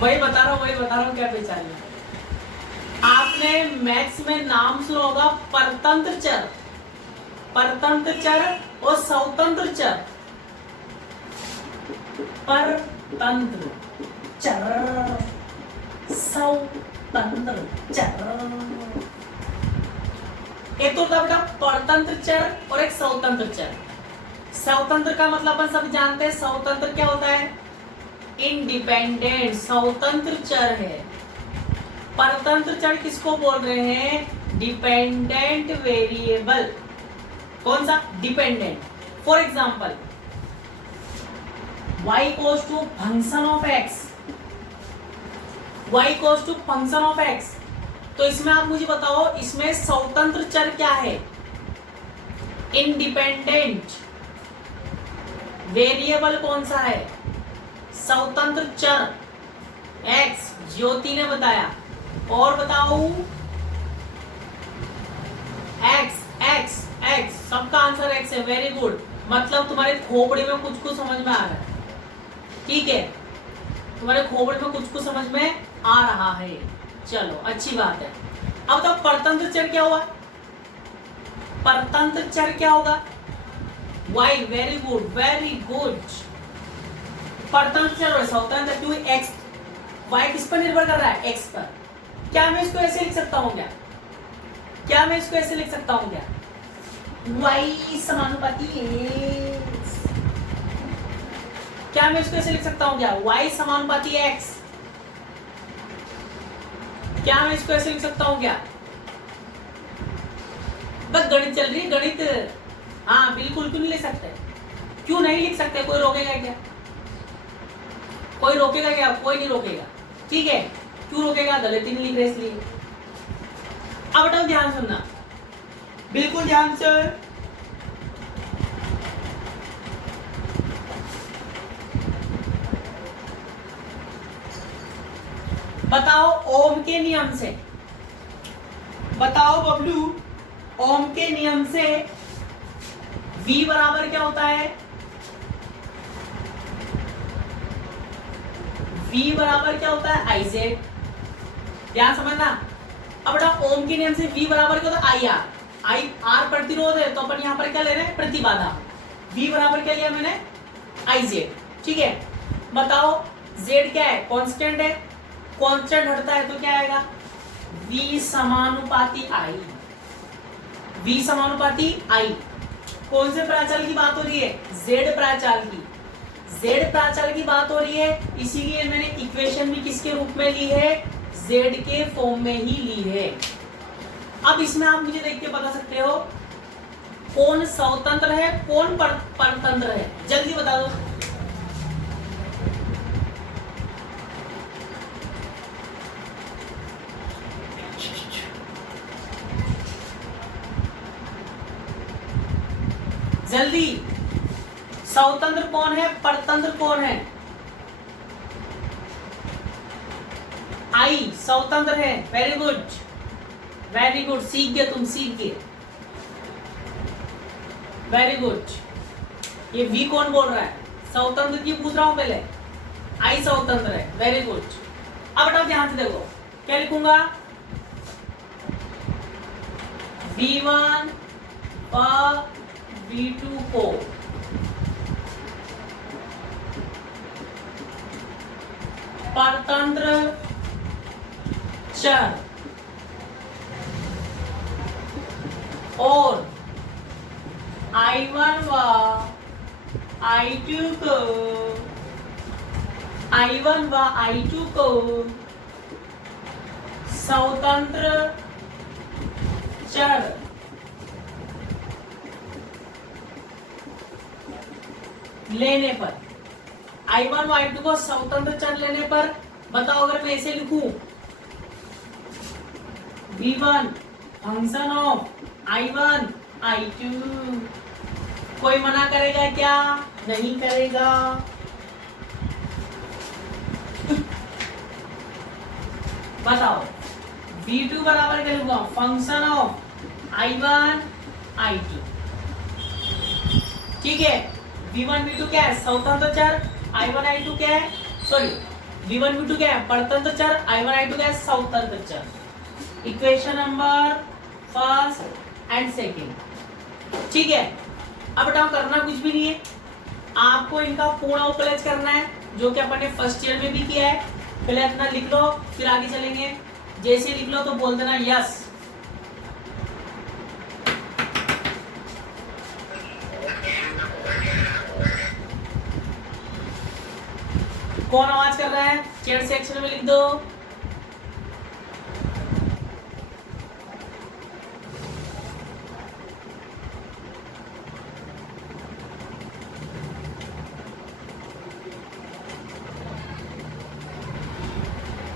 वही बता रहा हूँ क्या पहचानना है। आपने मैथ्स में नाम सुना होगा परतंत्र चर, परतंत्र चर और स्वतंत्र चर। परतंत्र चर, स्वतंत्र चर। एक तो था बेटा परतंत्र चर और एक स्वतंत्र चर। स्वतंत्र का मतलब अपन सब जानते हैं, स्वतंत्र क्या होता है? इंडिपेंडेंट, स्वतंत्र चर है। परतंत्र चर किसको बोल रहे हैं? Dependent variable. कौन सा? Dependent. For example y equals to function of x, y equals to function of x। तो इसमें आप मुझे बताओ, इसमें स्वतंत्र चर क्या है? इंडिपेंडेंट वेरिएबल कौन सा है? स्वतंत्र चर x, ज्योति ने बताया। और बताओ x, x, x, सबका आंसर x है। वेरी गुड, मतलब तुम्हारे खोपड़ी में कुछ कुछ समझ में आ रहा है। ठीक है, तुम्हारे खोपड़ी में कुछ कुछ समझ में आ रहा है। चलो अच्छी बात है। अब तो परतंत्र चर क्या हुआ? परतंत्र चर क्या होगा? y। Very good, very good. परतंत्र चर और स्वतंत्र क्यों? x, y किस पर निर्भर कर रहा है? x पर। क्या मैं इसको ऐसे लिख सकता हूँ क्या? क्या मैं इसको ऐसे लिख सकता हूँ क्या? y समानुपाती x। क्या मैं इसको ऐसे लिख सकता हूँ क्या? y समानुपाती x। क्या मैं इसको ऐसे लिख सकता हूँ क्या? बस गणित चल रही है, गणित। हाँ बिल्कुल, क्यों नहीं लिख सकते? क्यों नहीं लिख सकते? कोई रोकेगा क्या? कोई रोकेगा क्या? कोई नहीं रोकेगा। ठीक है, क्यों रोकेगा? गलती नहीं लिख रहे इसलिए। अब बताओ, ध्यान सुनना, बिल्कुल ध्यान से। बताओ ओम के नियम से, बताओ बबलू, ओम के नियम से V बराबर क्या होता है? V बराबर क्या होता है? I Z। ध्यान समझना। अब बेटा ओम के नियम से V बराबर क्या होता है? I R प्रतिरोध है, तो अपन यहाँ पर क्या ले रहे हैं? प्रतिबाधा। V बराबर क्या लिया मैंने? I Z। ठीक है, बताओ Z क्या है? कांस्टेंट है। कांस्टेंट हटता है तो क्या आएगा? V समानुपाती I। V समानुपाती I। कौन से प्राचल की बात हो रही है? Z प्राचल की। Z प्राचल की बात हो रही है, इसीलिए मैंने इक्वेशन भी किसके रूप में ली है? Z के फॉर्म में ही ली है। अब इसमें आप मुझे देख के बता सकते हो कौन स्वतंत्र है, कौन परतंत्र है? जल्दी बता दो। जल्दी, स्वतंत्र कौन है, परतंत्र कौन है? I स्वतंत्र है। वेरी गुड, वेरी गुड, सीख गए तुम, सीख गए। Very good. ये V कौन बोल रहा है? स्वतंत्र की पूछ रहा हूं पहले। I स्वतंत्र है। Very good. अब बताओ, ध्यान से देखो, क्या लिखूंगा? V1 और V2 को परतंत्र चर और I1 व I2 को, I1 व I2 को स्वतंत्र चर लेने पर, I1 व I2 को स्वतंत्र चर लेने पर, बताओ अगर मैं ऐसे लिखूं V1 function of I1 I2, कोई मना करेगा क्या? नहीं करेगा। बताओ V2 बराबर क्या लिखूंगा, फंक्शन ऑफ I1 I2। ठीक है, V1 V2 क्या है, स्वतंत्र चर, I1 I2 क्या है, सॉरी V1 V2 क्या है, परतंत्र चर, I1 I2 क्या है, स्वतंत्र चर। Equation number first and second. ठीक है, अब बताओ करना कुछ भी नहीं है, आपको इनका पूर्ण अवकलज करना है, जो कि अपन ने फर्स्ट ईयर में भी किया है। पहले अपना लिख लो, फिर आगे चलेंगे। जैसे लिख लो तो बोल देना यस। कौन आवाज कर रहा है, चैट सेक्शन में लिख दो।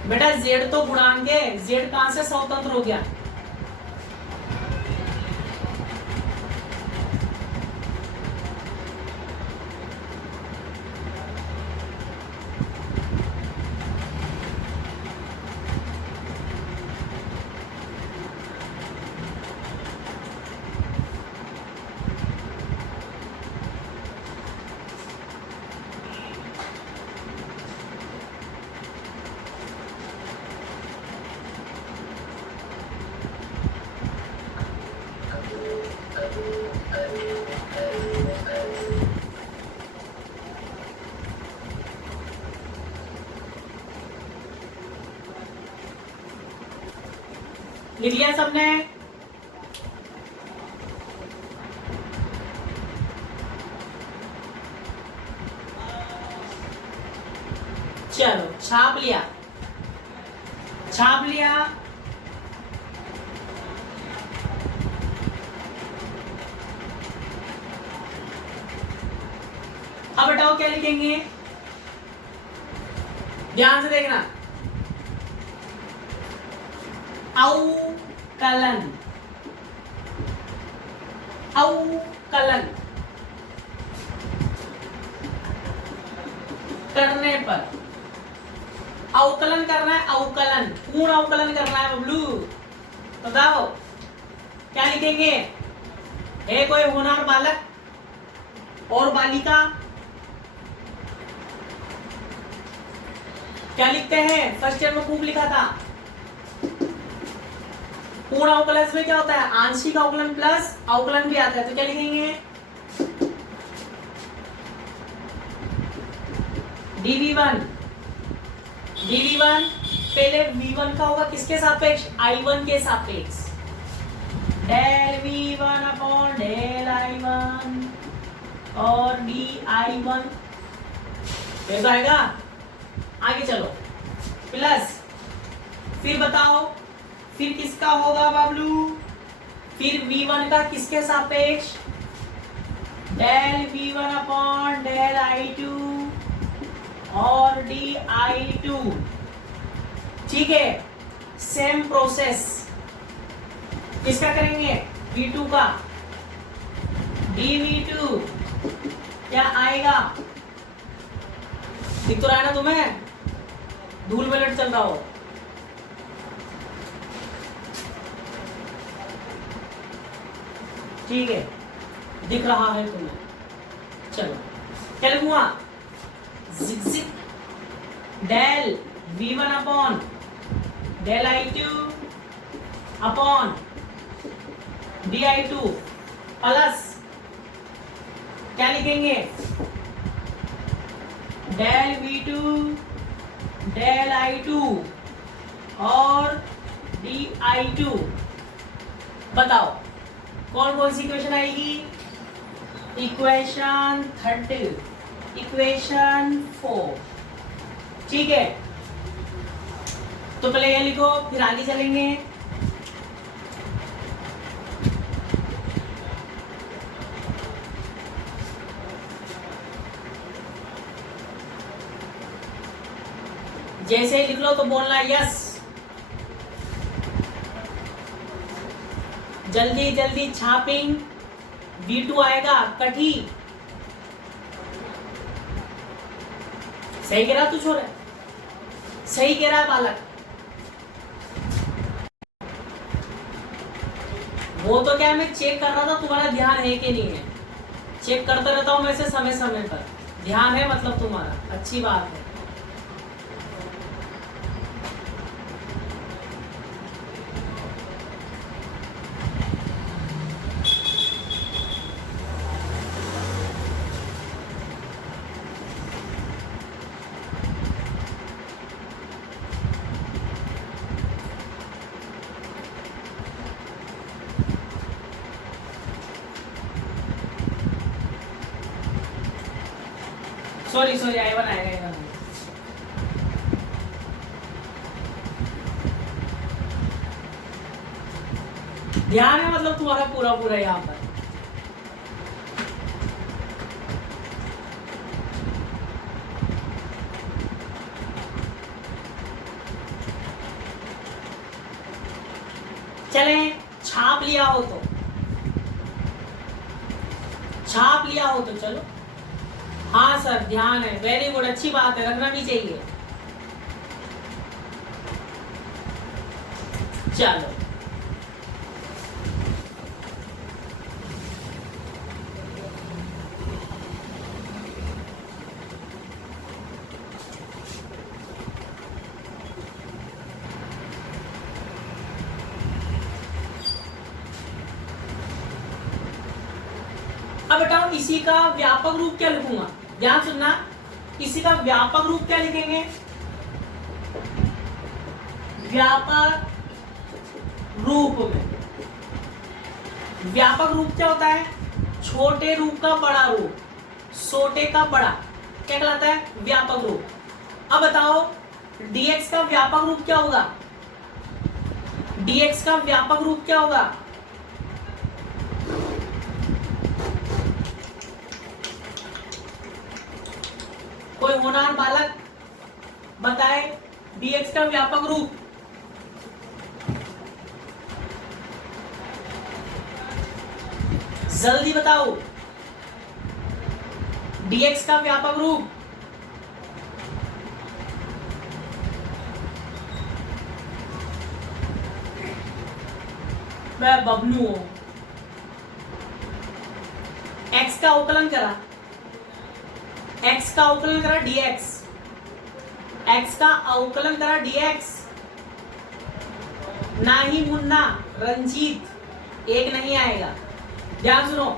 बेटा जेड तो गुणांक है, जेड कहां से स्वतंत्र हो गया, लिख लिया सबने। चलो छाप लिया, छाप लिया। अब बताओ क्या लिखेंगे, ध्यान से देखना। अवकलन, अवकलन करने पर, अवकलन करना है, अवकलन पूर्ण अवकलन करना है बबलू। बताओ क्या लिखेंगे, है कोई होनहार बालक और बालिका, क्या लिखते हैं, फर्स्ट ईयर में खूब लिखा था। पूर्ण अवकलन में क्या होता है, आंशिक अवकलन प्लस अवकलन भी आता है, तो क्या लिखेंगे, dv1, dv1 पहले v1 का होगा किसके सापेक्ष, I1 के सापेक्ष, del v1 upon del I1 और di1, कैसा आएगा, आगे चलो प्लस, फिर बताओ फिर किसका होगा बबलू, फिर v1 का किसके सापेक्ष, del v1 upon del I2 और di2। ठीक है, सेम प्रोसेस किसका करेंगे, v2 का, dv2 क्या आएगा, दिख तो रहा है ना तुम्हें, धूल में लट चल रहा हो। ठीक है, दिख रहा है तुम्हें, चलो क्या लिखूंगा, del v1 upon del I2 upon di2 plus क्या लिखेंगे, डेल v2 डेल I2 और di2। बताओ कौन कौन सी इक्वेशन आएगी, इक्वेशन 30, इक्वेशन 4। ठीक है, तो पहले ये लिखो, फिर आगे चलेंगे। जैसे लिख लो तो बोलना यस, जल्दी जल्दी छापिंग, v2 आएगा कठी। सही कह रहा तू छोरा, सही कह रहा है बालक। वो तो क्या मैं चेक कर रहा था तुम्हारा ध्यान है कि नहीं है। चेक करता रहता हूँ मैं से समय समय पर। ध्यान है मतलब तुम्हारा, अच्छी बात है। सॉरी सॉरी, I1 आएगा, I1 आएगा। ध्यान है मतलब तुम्हारा पूरा पूरा यहाँ पर। चले छाप लिया हो तो, छाप लिया हो तो चलो। हाँ सर ध्यान है, वेरी गुड, अच्छी बात है, रखना भी चाहिए। चलो अब बताओ इसी का व्यापक रूप क्या लिखूंगा। ध्यान सुनना, इसी का व्यापक रूप क्या लिखेंगे। व्यापक रूप में, व्यापक रूप क्या होता है। छोटे रूप का बड़ा रूप, छोटे का बड़ा, क्या कहलाता है, व्यापक रूप। अब बताओ dx का व्यापक रूप क्या होगा। dx का व्यापक रूप क्या होगा। कोई होनहार बालक बताए dx का व्यापक रूप। जल्दी बताओ dx का व्यापक रूप। मैं बबलू हूं। x का अवकलन करा, x का अवकलन करा dx, x का अवकलन करा dx। ना ही मुन्ना रंजीत एक नहीं आएगा। ध्यान सुनो,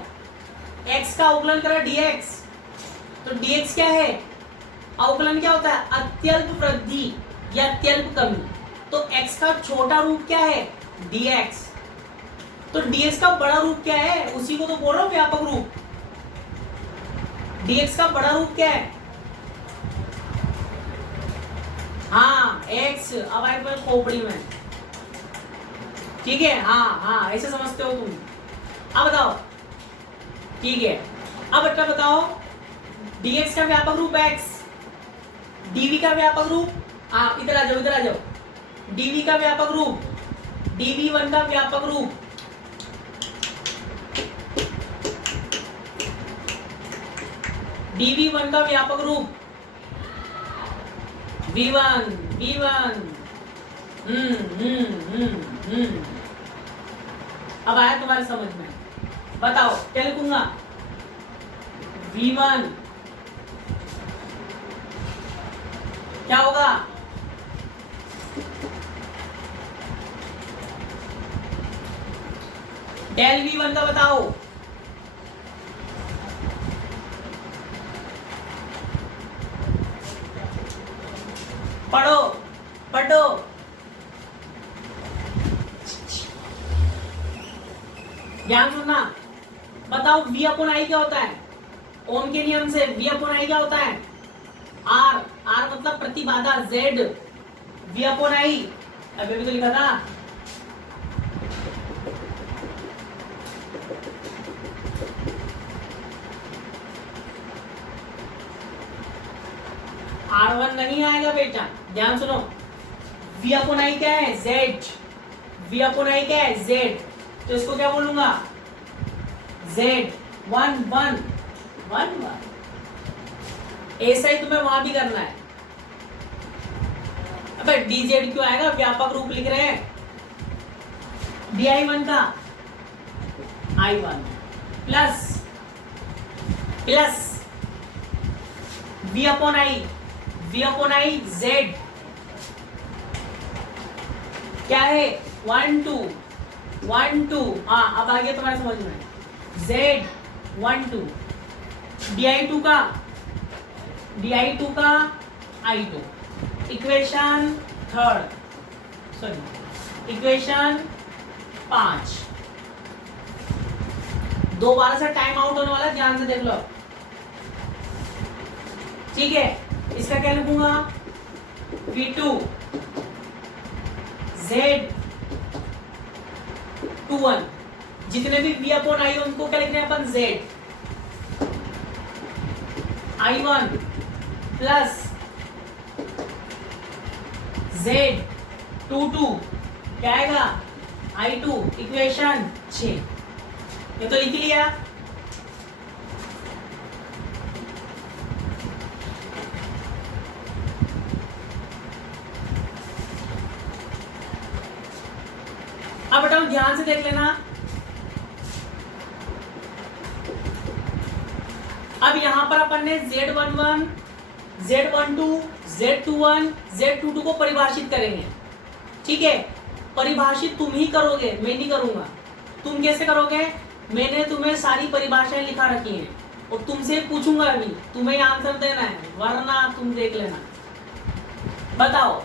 x का अवकलन करा dx, तो dx क्या है, अवकलन क्या होता है, अत्यल्प वृद्धि या अत्यल्प कमी। तो x का छोटा रूप क्या है, dx। तो dx का बड़ा रूप क्या है, उसी को तो बोल रहा हूं व्यापक रूप। dx का बड़ा रूप क्या है, हाँ x। अब आए पर खोपड़ी में, ठीक है, हाँ हाँ ऐसे समझते हो तुम। अब बताओ, ठीक है, अब बेटा बताओ dx का व्यापक रूप x, dv का व्यापक रूप, हाँ इधर आ जाओ, इधर आ जाओ। dv का व्यापक रूप, dv1 का व्यापक रूप, dv1 का व्यापक रूप v1 v1। अब आया तुम्हारे समझ में, बताओ क्या लिखूंगा। v1 क्या होगा, डेल v1 का बताओ। पढ़ो पढ़ो, ध्यान सुनना। बताओ v अपॉन आई क्या होता है, ओम के नियम से v अपॉन आई क्या होता है, r। r मतलब प्रतिबाधा z, v अपॉन आई अभी भी तो लिखा था। R1 नहीं आएगा बेटा, ध्यान सुनो। v अपॉन आई क्या है, z। v अपॉन आई क्या है, z। तो इसको क्या बोलूंगा, z1 1 1 1। ऐसा ही तुम्हें वहां भी करना है। अबे dz क्यों आएगा, व्यापक रूप लिख रहे हैं di1 का। I1 plus plus V upon I Z क्या है 1 2 1 2 हाँ अब आ गया तुम्हारे समझ में Z 1 2 di2 का I2 equation third sorry equation 5 दोबारा से टाइम आउट होने वाला ध्यान से देख लो ठीक है इसका क्या लिखूंगा V2 Z 21 जितने भी V अपॉन I उनको क्या लिख रहे हैं अपन Z I1 प्लस Z 22 क्या आएगा I2 इक्वेशन 6 ये तो लिख लिया अब बताओ ध्यान से देख लेना अब यहां पर अपन ने Z11 Z12 Z21 Z22 को परिभाषित करेंगे ठीक है परिभाषित तुम ही करोगे मैं नहीं करूंगा तुम कैसे करोगे मैंने तुम्हें सारी परिभाषाएं लिखा रखी हैं और तुमसे पूछूंगा अभी तुम्हें आंसर देना है वरना तुम देख लेना बताओ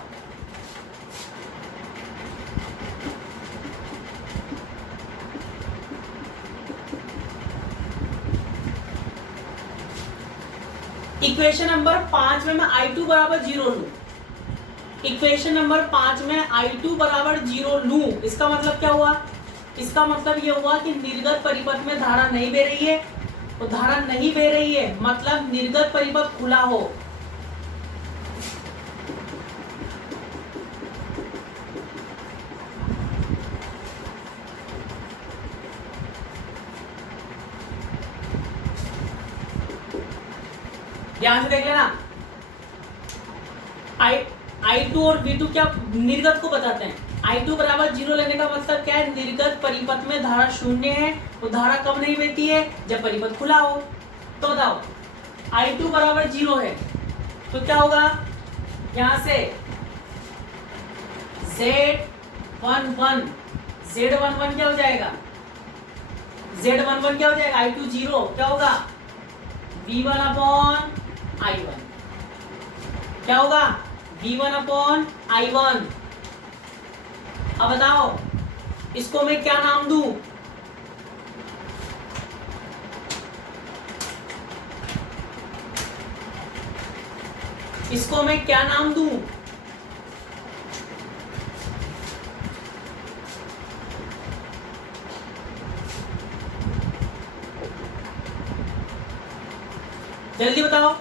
इक्वेशन नंबर 5 में मैं I2 बराबर 0 लूं इक्वेशन नंबर 5 में I2 बराबर 0 लूं इसका मतलब क्या हुआ इसका मतलब ये हुआ कि निर्गत परिपथ में धारा नहीं बह रही है तो धारा नहीं बह रही है मतलब निर्गत परिपथ खुला हो ध्यान से देख लेना I2 और V2 क्या निर्गत को बताते हैं I2 बराबर 0 लेने का मतलब क्या है निर्गत परिपथ में धारा शून्य है तो धारा कब नहीं बहती है जब परिपथ खुला हो तो बताओ I2 बराबर 0 है तो क्या होगा यहां से Z11 क्या हो जाएगा Z11 क्या हो जाएगा I2 0 क्या होगा V1 अपॉन I1 क्या होगा V1 अपॉन I1 अब बताओ इसको मैं क्या नाम दूं इसको मैं क्या नाम दूं जल्दी बताओ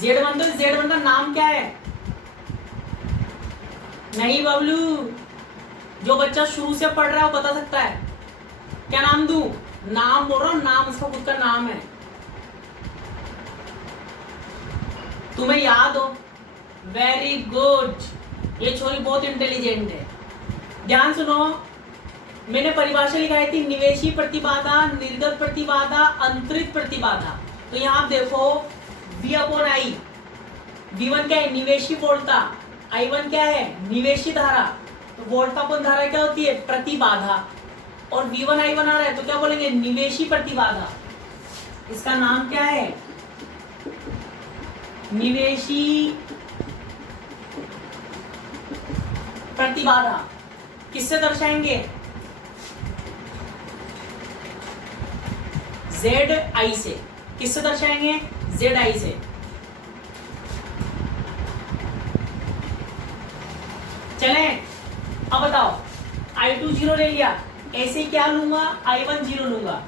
Z1 तो Z1 का नाम क्या है नहीं बबलू जो बच्चा शुरू से पढ़ रहा है वो बता सकता है क्या नाम दूं नाम बोल रहा हूं नाम उसका खुद का नाम है तुम्हें याद हो वेरी गुड ये छोरी बहुत इंटेलिजेंट है ध्यान सुनो मैंने परिभाषा लिखाई थी निवेशी प्रतिबाधा निर्गत प्रतिबाधा अंतरित प्रतिबाधा तो यहां आप देखो V अपॉन I V1 क्या है निवेशी वोल्टा I1 क्या है निवेशी धारा तो वोल्टा अपॉन धारा क्या होती है प्रतिबाधा और V1 I1 आ रहा है तो क्या बोलेंगे निवेशी प्रतिबाधा इसका नाम क्या है निवेशी प्रतिबाधा किससे दर्शाएंगे ZI से किससे दर्शाएंगे ZI से चले अब बताओ I2 0 ले लिया ऐसे क्या लूंगा I1 0 लूंगा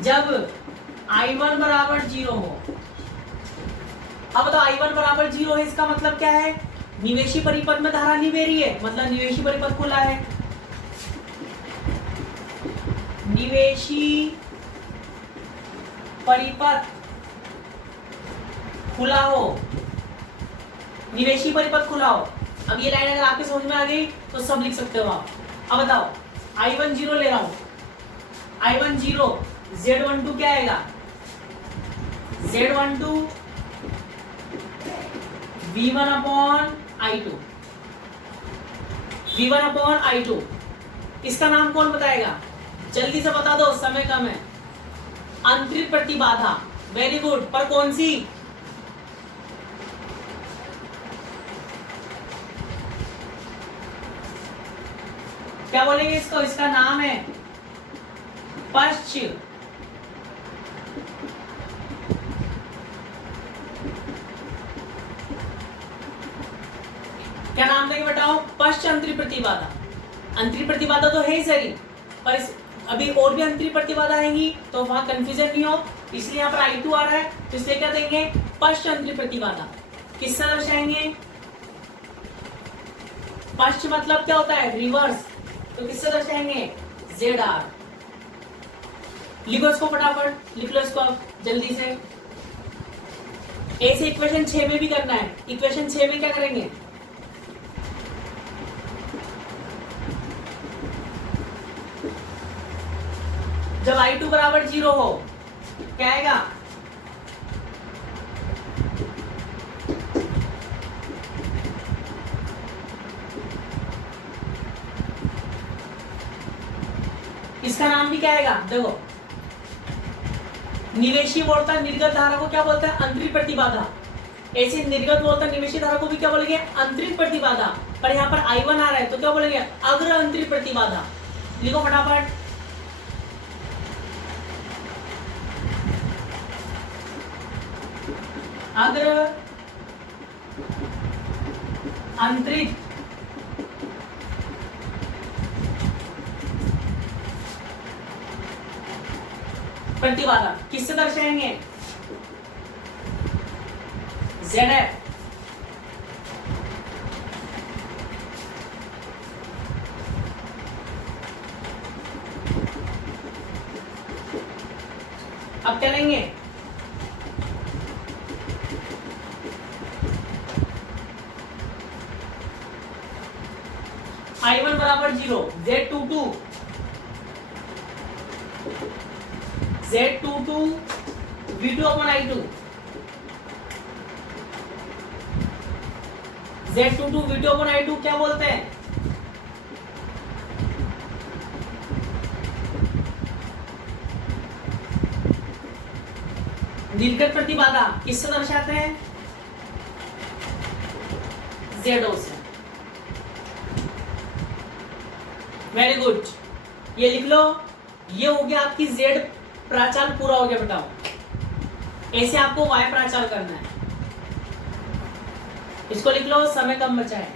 जब I1 बराबर 0 हो अब बताओ I1 बराबर 0 है इसका मतलब क्या है निवेशी परिपथ में धारा नहीं बह रही है मतलब निवेशी परिपथ खुला है निवेशी परिपथ खुला हो निवेशी परिपथ खुला हो अब ये लाइन अगर आपके समझ में आ गई तो सब लिख सकते हो आप अब बताओ I10 ले रहा हूं, I10 Z12 क्या आएगा, Z12 V1 upon I2, V1 upon I2। इसका नाम कौन बताएगा, जल्दी से बता दो, समय कम है। अंतरित प्रतिबाधा, वेरी गुड, पर कौन सी, क्या बोलेंगे इसको, इसका नाम है पश्च। क्या नाम देंगे बताओ, पश्च अंतरित प्रतिबाधा। अंतरित प्रतिबाधा तो है ही सही, पर अभी और भी अंतरित प्रतिबाधा आएंगी तो वहां कंफ्यूजन नहीं हो, इसलिए यहाँ पर I2 आ रहा है, तो इसलिए क्या देंगे, पश्च अंतरित प्रतिबाधा। किससे दर्शाएंगे, पश्च मतलब क्या होता है, रिवर्स, तो किससे दर्शाएंगे, ZR। लिखो इसको फटाफट, लिख लो इसको अब जल्दी से। ऐसे इक्वेशन 6 में भी करना है। इक्वेशन 6 में क्या करेंगे, जब I2 बराबर 0 हो क्या आएगा, इसका नाम भी क्या आएगा, देखो, निवेशी वोल्टा निर्गत धारा को क्या बोलते हैं, अंतरित प्रतिबाधा। ऐसे निर्गत वोल्टा निवेशी धारा को भी क्या बोलेंगे, अंतरित प्रतिबाधा। पर यहाँ पर I1 आ रहा है तो क्या बोलेंगे, अग्र अंतरित प्रतिबाधा। लिखो फटाफट, अग्र अंतरित प्रतिबाधा किससे दर्शाएंगे, ZF। अब क्या लेंगे, I1 बराबर 0, Z22 V2 upon I2, Z22 V2 upon I2 क्या बोलते हैं, निर्गत प्रतिबाधा। किससे दर्शाते हैं, ZO से। वेरी गुड, ये लिख लो, ये हो गया आपकी Z प्राचाल पूरा हो गया बताओ। ऐसे आपको Y प्राचाल करना है, इसको लिख लो, समय कम बचा है।